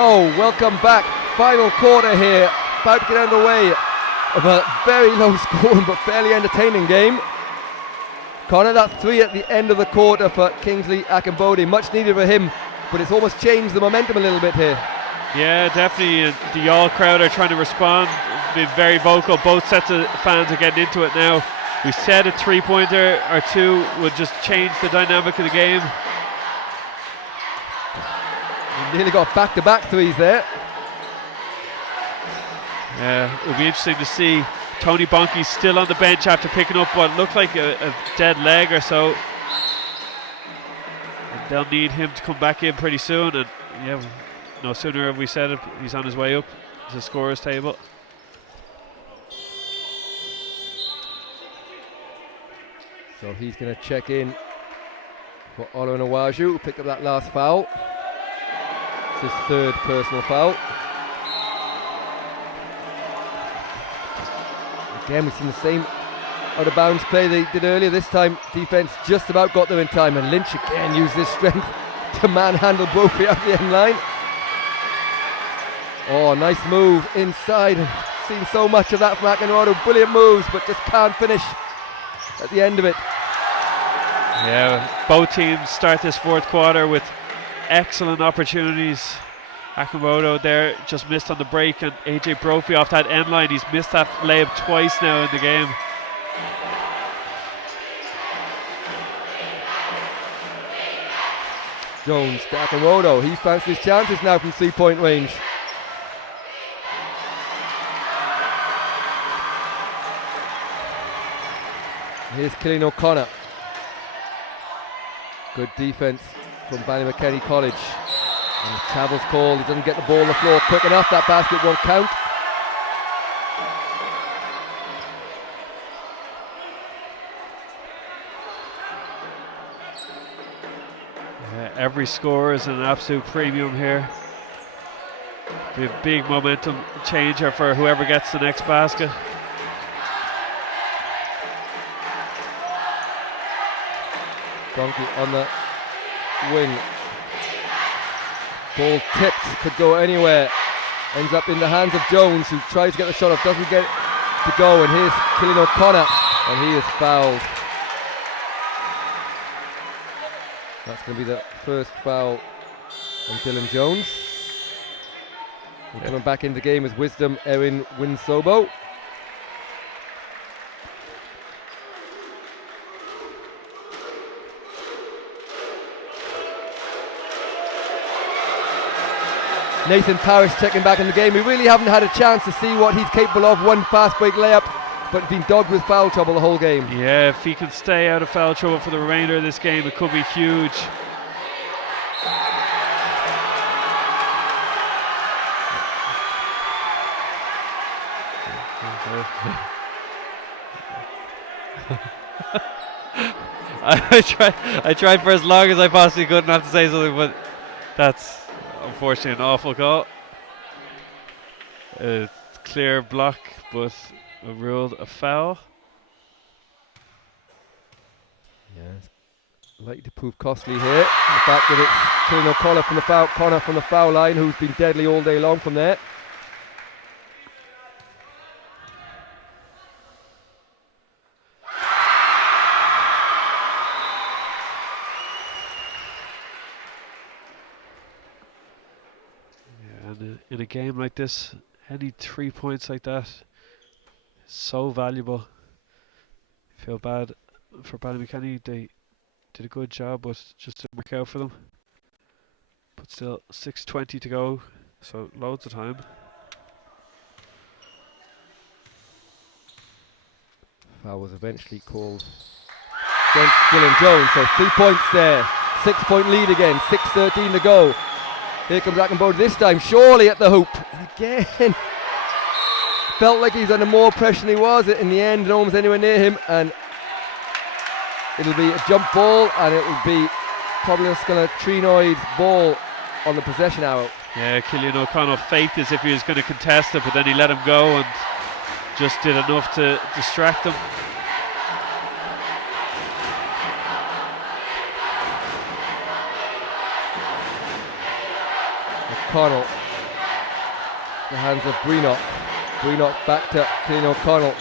Oh, welcome back. Final quarter here. About to get underway of a very low scoring but fairly entertaining game. Connor, that three at the end of the quarter for Kingsley Akinbode. Much needed for him, but it's almost changed the momentum a little bit here. Yeah, definitely. The Youghal crowd are trying to respond. Been very vocal. Both sets of fans are getting into it now. We said a three-pointer or two would just change the dynamic of the game. Nearly got back-to-back threes there. It'll be interesting to see. Tony Bonke's still on the bench after picking up what looked like a dead leg or so. And they'll need him to come back in pretty soon. And yeah, no sooner have we said it, he's on his way up to the scorers table. So he's going to check in for Olo Nwaju, who picked up that last foul. It's his third personal foul. Again, we've seen the same out of bounds play they did earlier. This time, defense just about got there in time, and Lynch again used his strength to manhandle Brophy at the end line. Oh, nice move inside. Seen so much of that from Akinwadu. Brilliant moves, but just can't finish at the end of it. Yeah, both teams start this fourth quarter with excellent opportunities. Akinwadu there just missed on the break, and AJ Brophy off that end line. He's missed that layup twice now in the game. Jones to Akinwadu. He fancies his chances now from 3-point range. Here's Killian O'Connor. Good defense from Ballymakenny College. And travel's called. He doesn't get the ball on the floor quick enough. That basket won't count. Every score is an absolute premium here. Be a big momentum changer for whoever gets the next basket. Donkey on the wing. Ball tipped, could go anywhere. Ends up in the hands of Jones, who tries to get the shot off, doesn't get it to go, and here's Cillian O'Connor, and he is fouled. That's going to be the first foul on Dylan Jones. And coming back into the game is Wisdom Erin Winsobo. Nathan Parrish checking back in the game. We really haven't had a chance to see what he's capable of. One fast break layup, but been dogged with foul trouble the whole game. Yeah, if he can stay out of foul trouble for the remainder of this game, it could be huge. I tried for as long as I possibly could not to say something, but that's unfortunately an awful call. Clear block, but ruled a foul. Yes, likely to prove costly here. The fact that it's Cillian O'Connor from the foul line, who's been deadly all day long from there. And in a game like this, any 3 points like that is so valuable. I feel bad for Ballymakenny. They did a good job, but just didn't work out for them. But still, 6:20 to go, so loads of time. Foul was eventually called against Dylan Jones, so 3 points there. 6-point lead again, 6:13 to go. Here comes Attenborough this time, surely at the hoop. And again, felt like he's under more pressure than he was. In the end, no one's anywhere near him, and it'll be a jump ball, and it will be probably just going to Tríonóide's ball on the possession arrow. Yeah, Cillian O'Connor faked as if he was going to contest it, but then he let him go and just did enough to distract him. O'Connell, the hands of Greenock. Greenock back to Cillian O'Connell.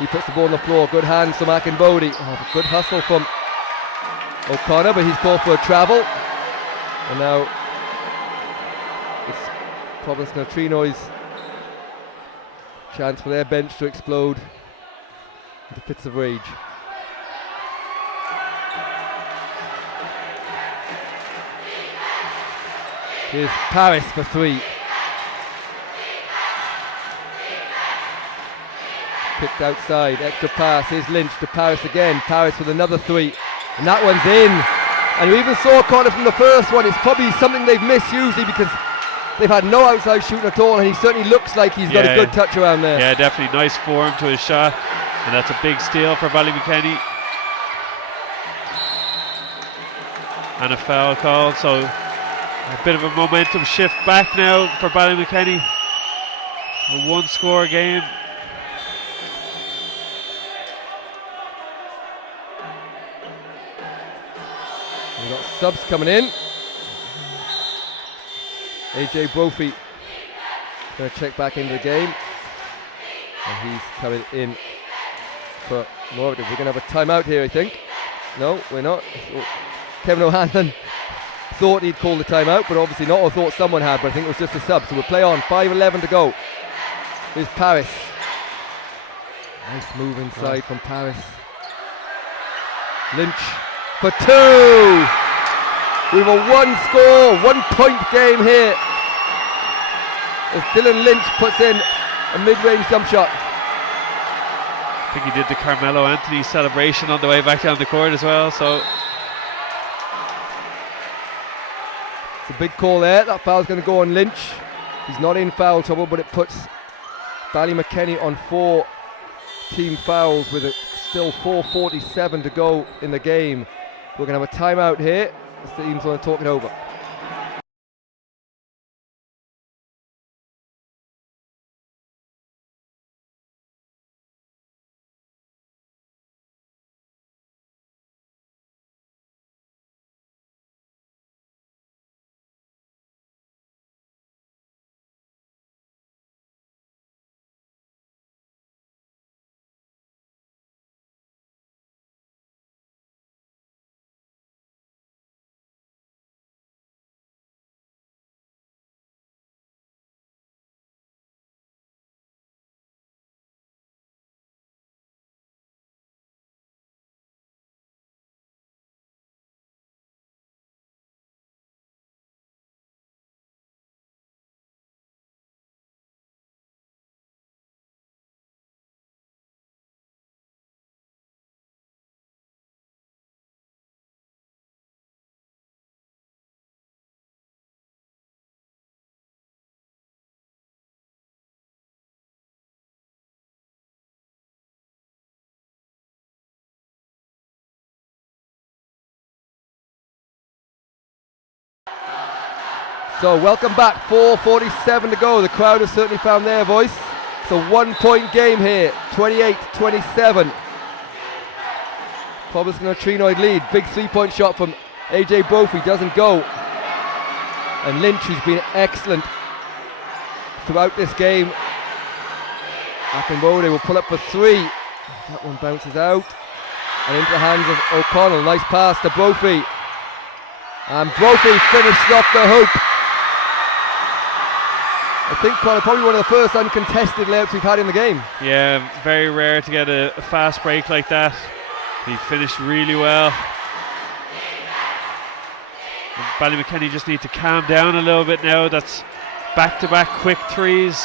He puts the ball on the floor. Good hands from Akinbody. Oh, good hustle from O'Connor, but he's called for a travel. And now it's probably going to Tríonóide's chance for their bench to explode into fits of rage. Here's Paris for three. Kicked outside, extra pass. Here's Lynch to Paris again. Paris with another three, and that one's in. And you even saw Connor from the first one. It's probably something they've missed usually because they've had no outside shooting at all, and he certainly looks like he's got a good touch around there. Yeah, definitely nice form to his shot, and that's a big steal for Ballymakenny. And a foul call, so a bit of a momentum shift back now for Ballymakenny. A one-score game. We've got subs coming in. AJ Brophy going to check back into the game, and he's coming in for more. We're going to have a timeout here, I think. No, we're not. Kevin O'Hanlon thought he'd call the timeout, but obviously not, or thought someone had, but I think it was just a sub. So we'll play on. 5:11 to go. Here's Paris. Nice move inside from Paris. Lynch for two. We have a one-score, 1-point game here as Dylan Lynch puts in a mid-range jump shot. I think he did the Carmelo Anthony celebration on the way back down the court as well. So it's a big call there. That foul's going to go on Lynch. He's not in foul trouble, but it puts Ballymakenny on 4 team fouls with still 4:47 to go in the game. We're going to have a timeout here. The teams want to talk it over. So welcome back, 4:47 to go. The crowd have certainly found their voice. It's a 1-point game here, 28-27. Pobalscoil Tríonóide lead. Big 3-point shot from AJ Brophy, doesn't go. And Lynch, who's been excellent throughout this game. Akinbode will pull up for 3. That one bounces out. And into the hands of O'Connell. Nice pass to Brophy. And Brophy finished off the hoop. I think probably one of the first uncontested layups we've had in the game. Yeah, very rare to get a fast break like that. He finished really well. And Ballymakenny just need to calm down a little bit now. That's back-to-back quick threes.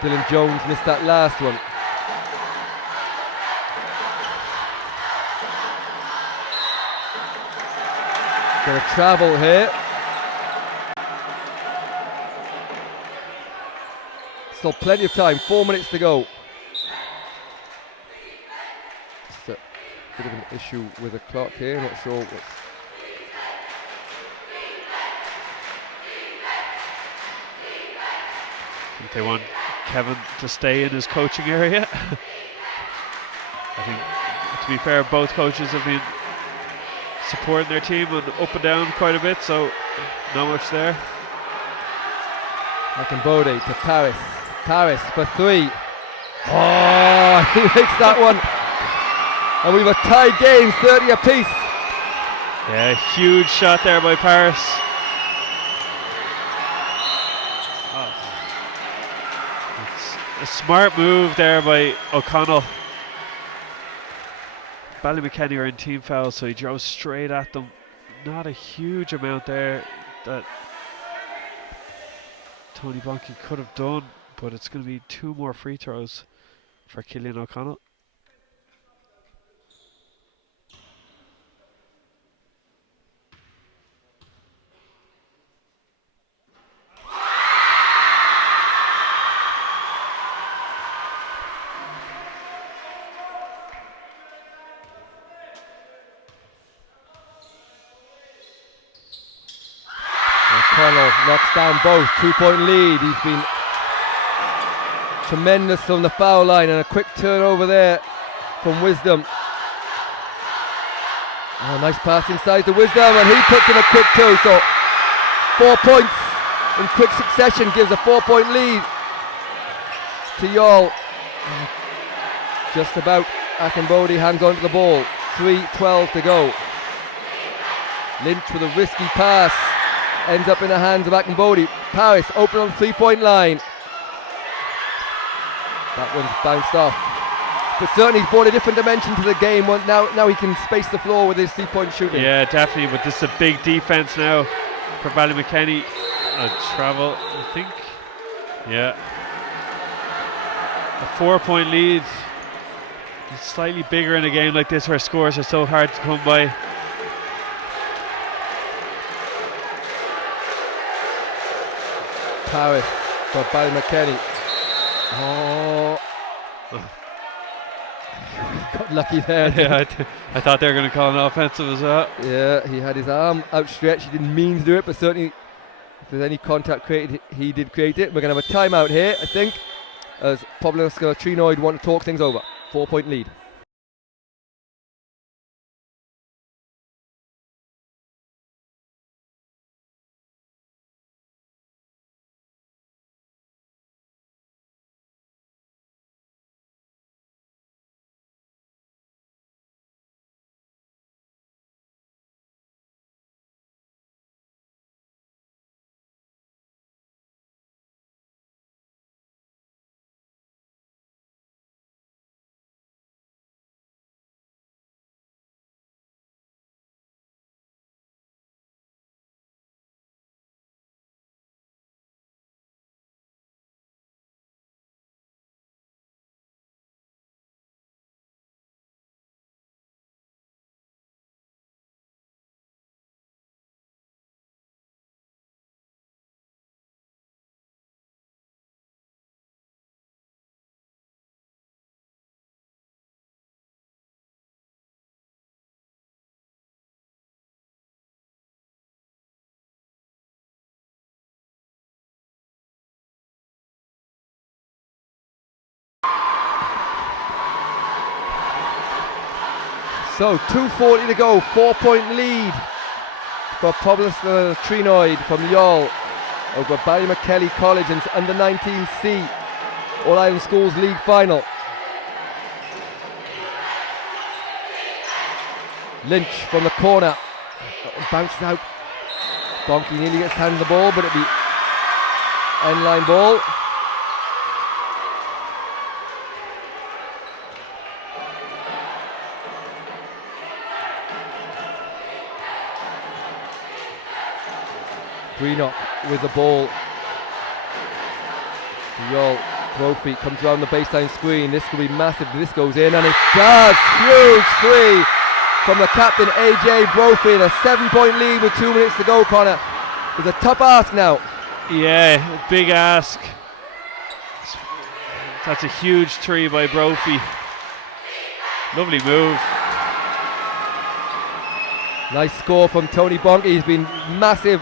Dylan Jones missed that last one. Gonna travel here. Still plenty of time, 4 minutes to go. Just a bit of an issue with the clock here, not sure what's... I think they want Kevin to stay in his coaching area. I think, to be fair, both coaches have been supporting their team and up and down quite a bit, so not much there. Akinbode to Paris. Paris for 3. Oh, he makes that one. And we've a tied game, 30 apiece. Yeah, huge shot there by Paris. Oh. It's a smart move there by O'Connell. Ballymakenny are in team foul, so he drove straight at them. Not a huge amount there that Tony Blanky could have done, but it's going to be 2 more free throws for Cillian O'Connell. O'Connell knocks down both, 2-point lead. He's been tremendous from the foul line, and a quick turnover there from Wisdom. Oh, nice pass inside to Wisdom, and he puts in a quick 2. So 4 points in quick succession gives a 4-point lead to Youghal. Just about. Akinbode hangs on to the ball. 3:12 to go. Lynch with a risky pass. Ends up in the hands of Akinbode. Paris open on the 3-point line. That one's bounced off. But certainly he's brought a different dimension to the game. Now he can space the floor with his 3-point shooting. Yeah, definitely. But this is a big defense now for Ballymakenny. Travel, I think. Yeah. A 4-point lead. It's slightly bigger in a game like this where scores are so hard to come by. Paris for Ballymakenny. Oh. Got lucky there. Yeah, I thought they were going to call an offensive as well. Yeah, he had his arm outstretched. He didn't mean to do it, but certainly if there's any contact created, he did create it. We're going to have a timeout here, I think, as Pobalscoil Tríonóide want to talk things over. 4-point lead. So 2:40 to go, 4-point lead for Pobalscoil Tríonóide from Youghal over Ballymakenny College and under 19C All Ireland Schools League final. Lynch from the corner, bounces out. Bonky nearly gets handed the ball, but it'll be end line ball. Greenock with the ball. Youghal trophy comes around the baseline screen. This could be massive. This goes in, and it does. Huge three from the captain AJ Brophy. A 7-point lead with 2 minutes to go. Connor, it's a tough ask now. Yeah, big ask. That's a huge three by Brophy. Lovely move. Nice score from Tony Bonky. He's been massive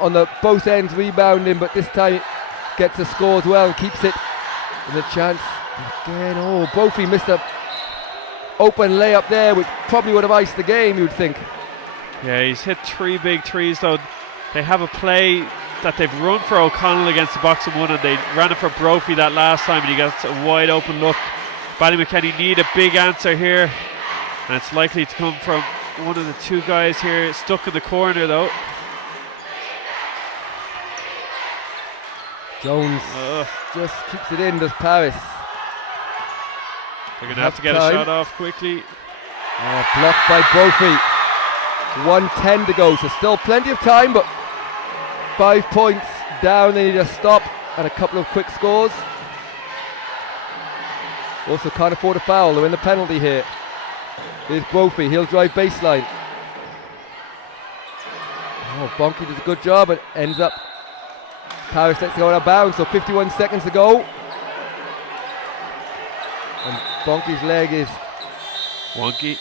on the both ends rebounding, but this time gets a score as well and keeps it in the chance. Again, oh, Brophy missed a open layup there, which probably would have iced the game, you'd think. Yeah, he's hit 3 big threes though. They have a play that they've run for O'Connell against the box and one, and they ran it for Brophy that last time, and he gets a wide open look. Ballymakenny need a big answer here, and it's likely to come from one of the two guys here stuck in the corner though. Jones just keeps it in, does Paris. They're going to have to get a shot off quickly. Blocked by Brophy. 1:10 to go, so still plenty of time, but 5 points down. They need a stop and a couple of quick scores. Also can't afford a foul, they're in the penalty here. Here's Brophy, he'll drive baseline. Oh, Bonky does a good job and ends up. Paris lets it go out of bounds, so 51 seconds to go. And Bonky's leg is wonky.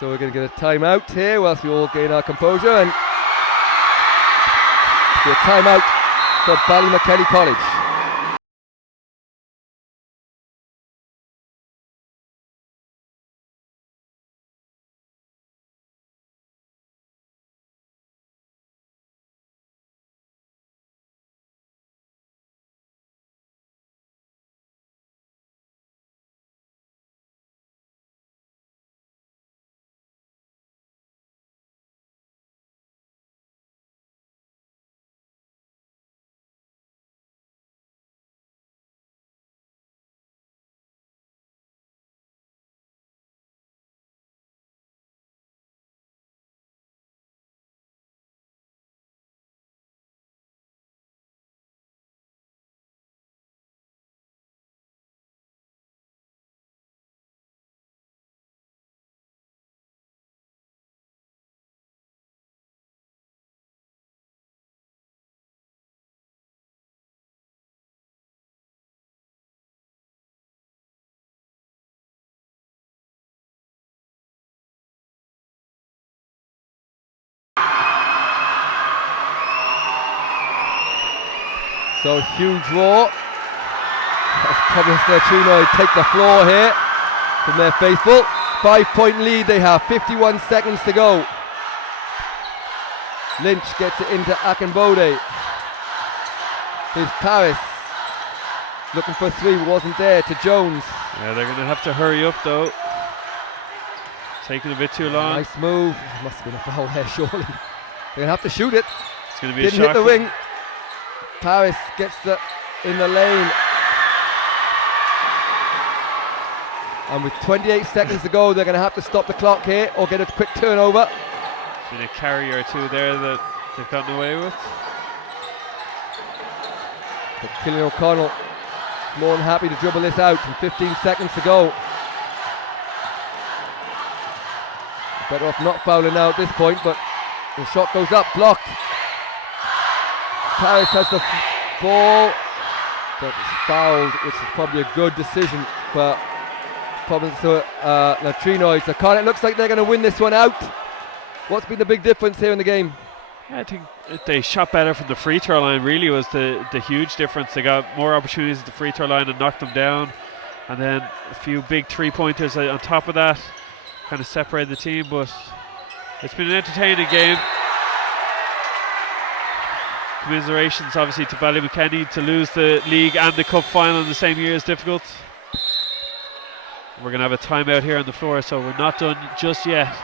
So we're going to get a timeout here whilst we all gain our composure, and get a timeout for Ballymakenny College. So huge roar. That's Pobalscoil Tríonóide take the floor here from their faithful. 5-point lead they have, 51 seconds to go. Lynch gets it into Akinbode. Here's Paris. Looking for 3, wasn't there, to Jones. Yeah, they're going to have to hurry up though. Taking a bit too long. Nice move. Must have been a foul there, surely. They're going to have to shoot it. It's going to be Didn't a shot. hit the ring. Paris gets in the lane. And with 28 seconds to go, they're going to have to stop the clock here or get a quick turnover. There's been a carry or two there that they've gotten away with. But Killian O'Connell more than happy to dribble this out, and 15 seconds to go. Better off not fouling now at this point, but the shot goes up, blocked. Paris has the ball, but it's fouled, which is probably a good decision for Pobalscoil Tríonóide. So Con, it looks like they're going to win this one out. What's been the big difference here in the game? I think they shot better from the free throw line, really was the huge difference. They got more opportunities at the free throw line and knocked them down. And then a few big 3-pointers on top of that kind of separated the team, but it's been an entertaining game. Commiserations obviously to Ballymakenny. To lose the league and the cup final in the same year is difficult. We're going to have a timeout here on the floor, so we're not done just yet.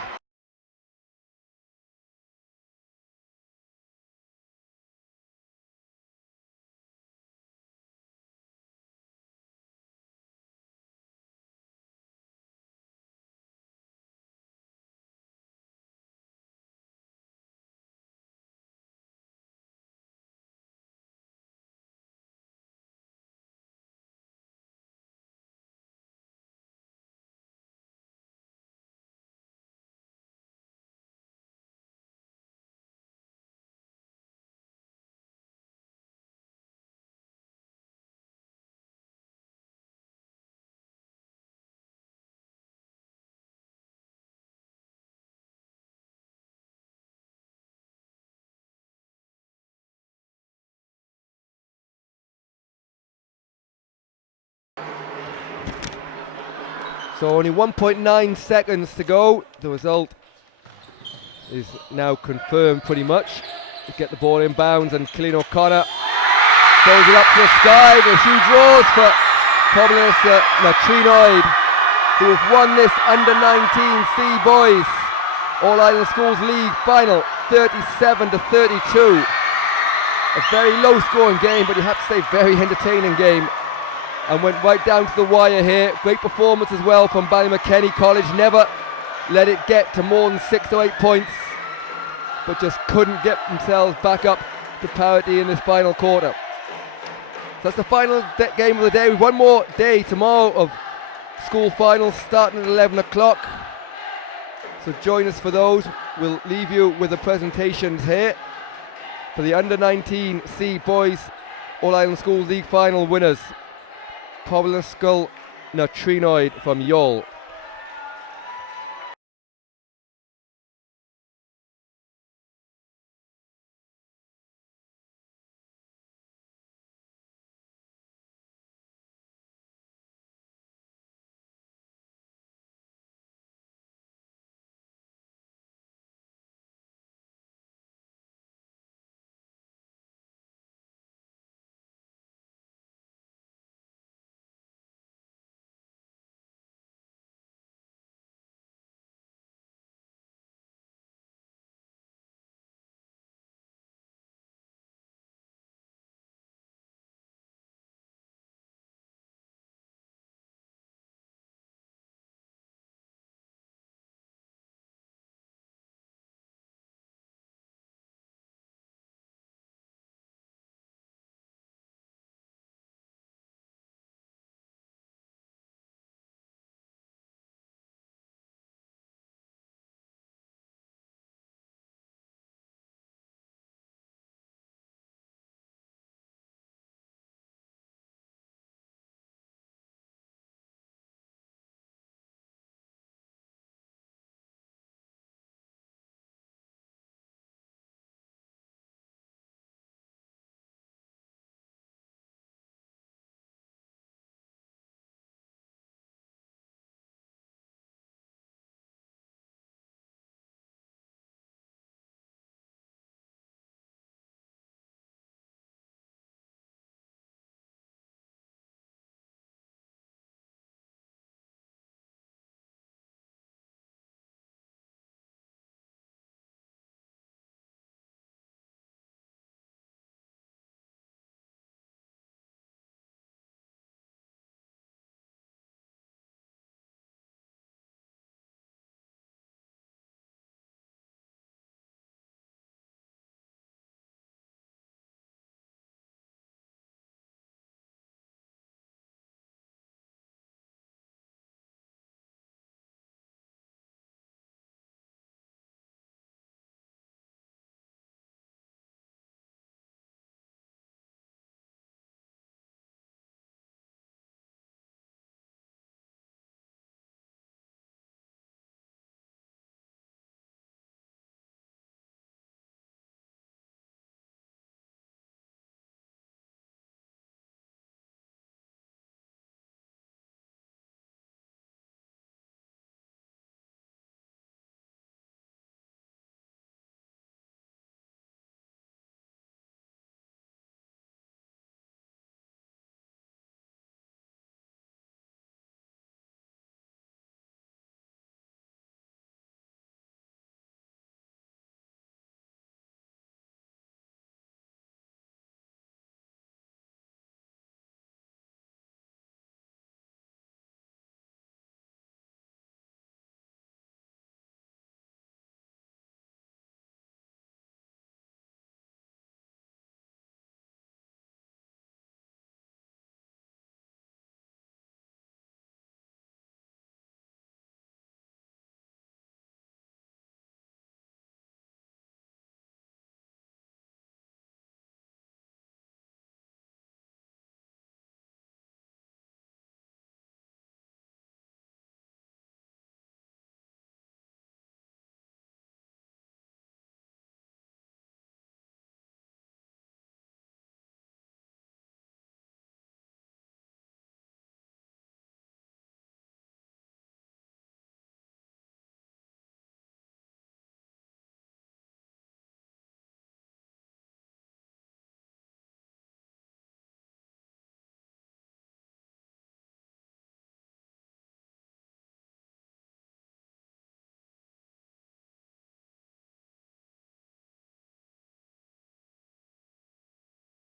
So only 1.9 seconds to go. The result is now confirmed pretty much. To get the ball in bounds, and Cillian O'Connor throws it up to the sky. The huge rolls for Tríonóide, who have won this under-19C boys All-Ireland Schools League final 37-32. A very low-scoring game, but you have to say very entertaining game. And went right down to the wire here. Great performance as well from Ballymakenny College. Never let it get to more than 6 or 8 points, but just couldn't get themselves back up to parity in this final quarter. So that's the final game of the day. We've one more day tomorrow of school finals starting at 11 o'clock. So join us for those. We'll leave you with the presentations here for the under-19C boys All-Ireland Schools League final winners. Pobalscoil Tríonóide from Youghal.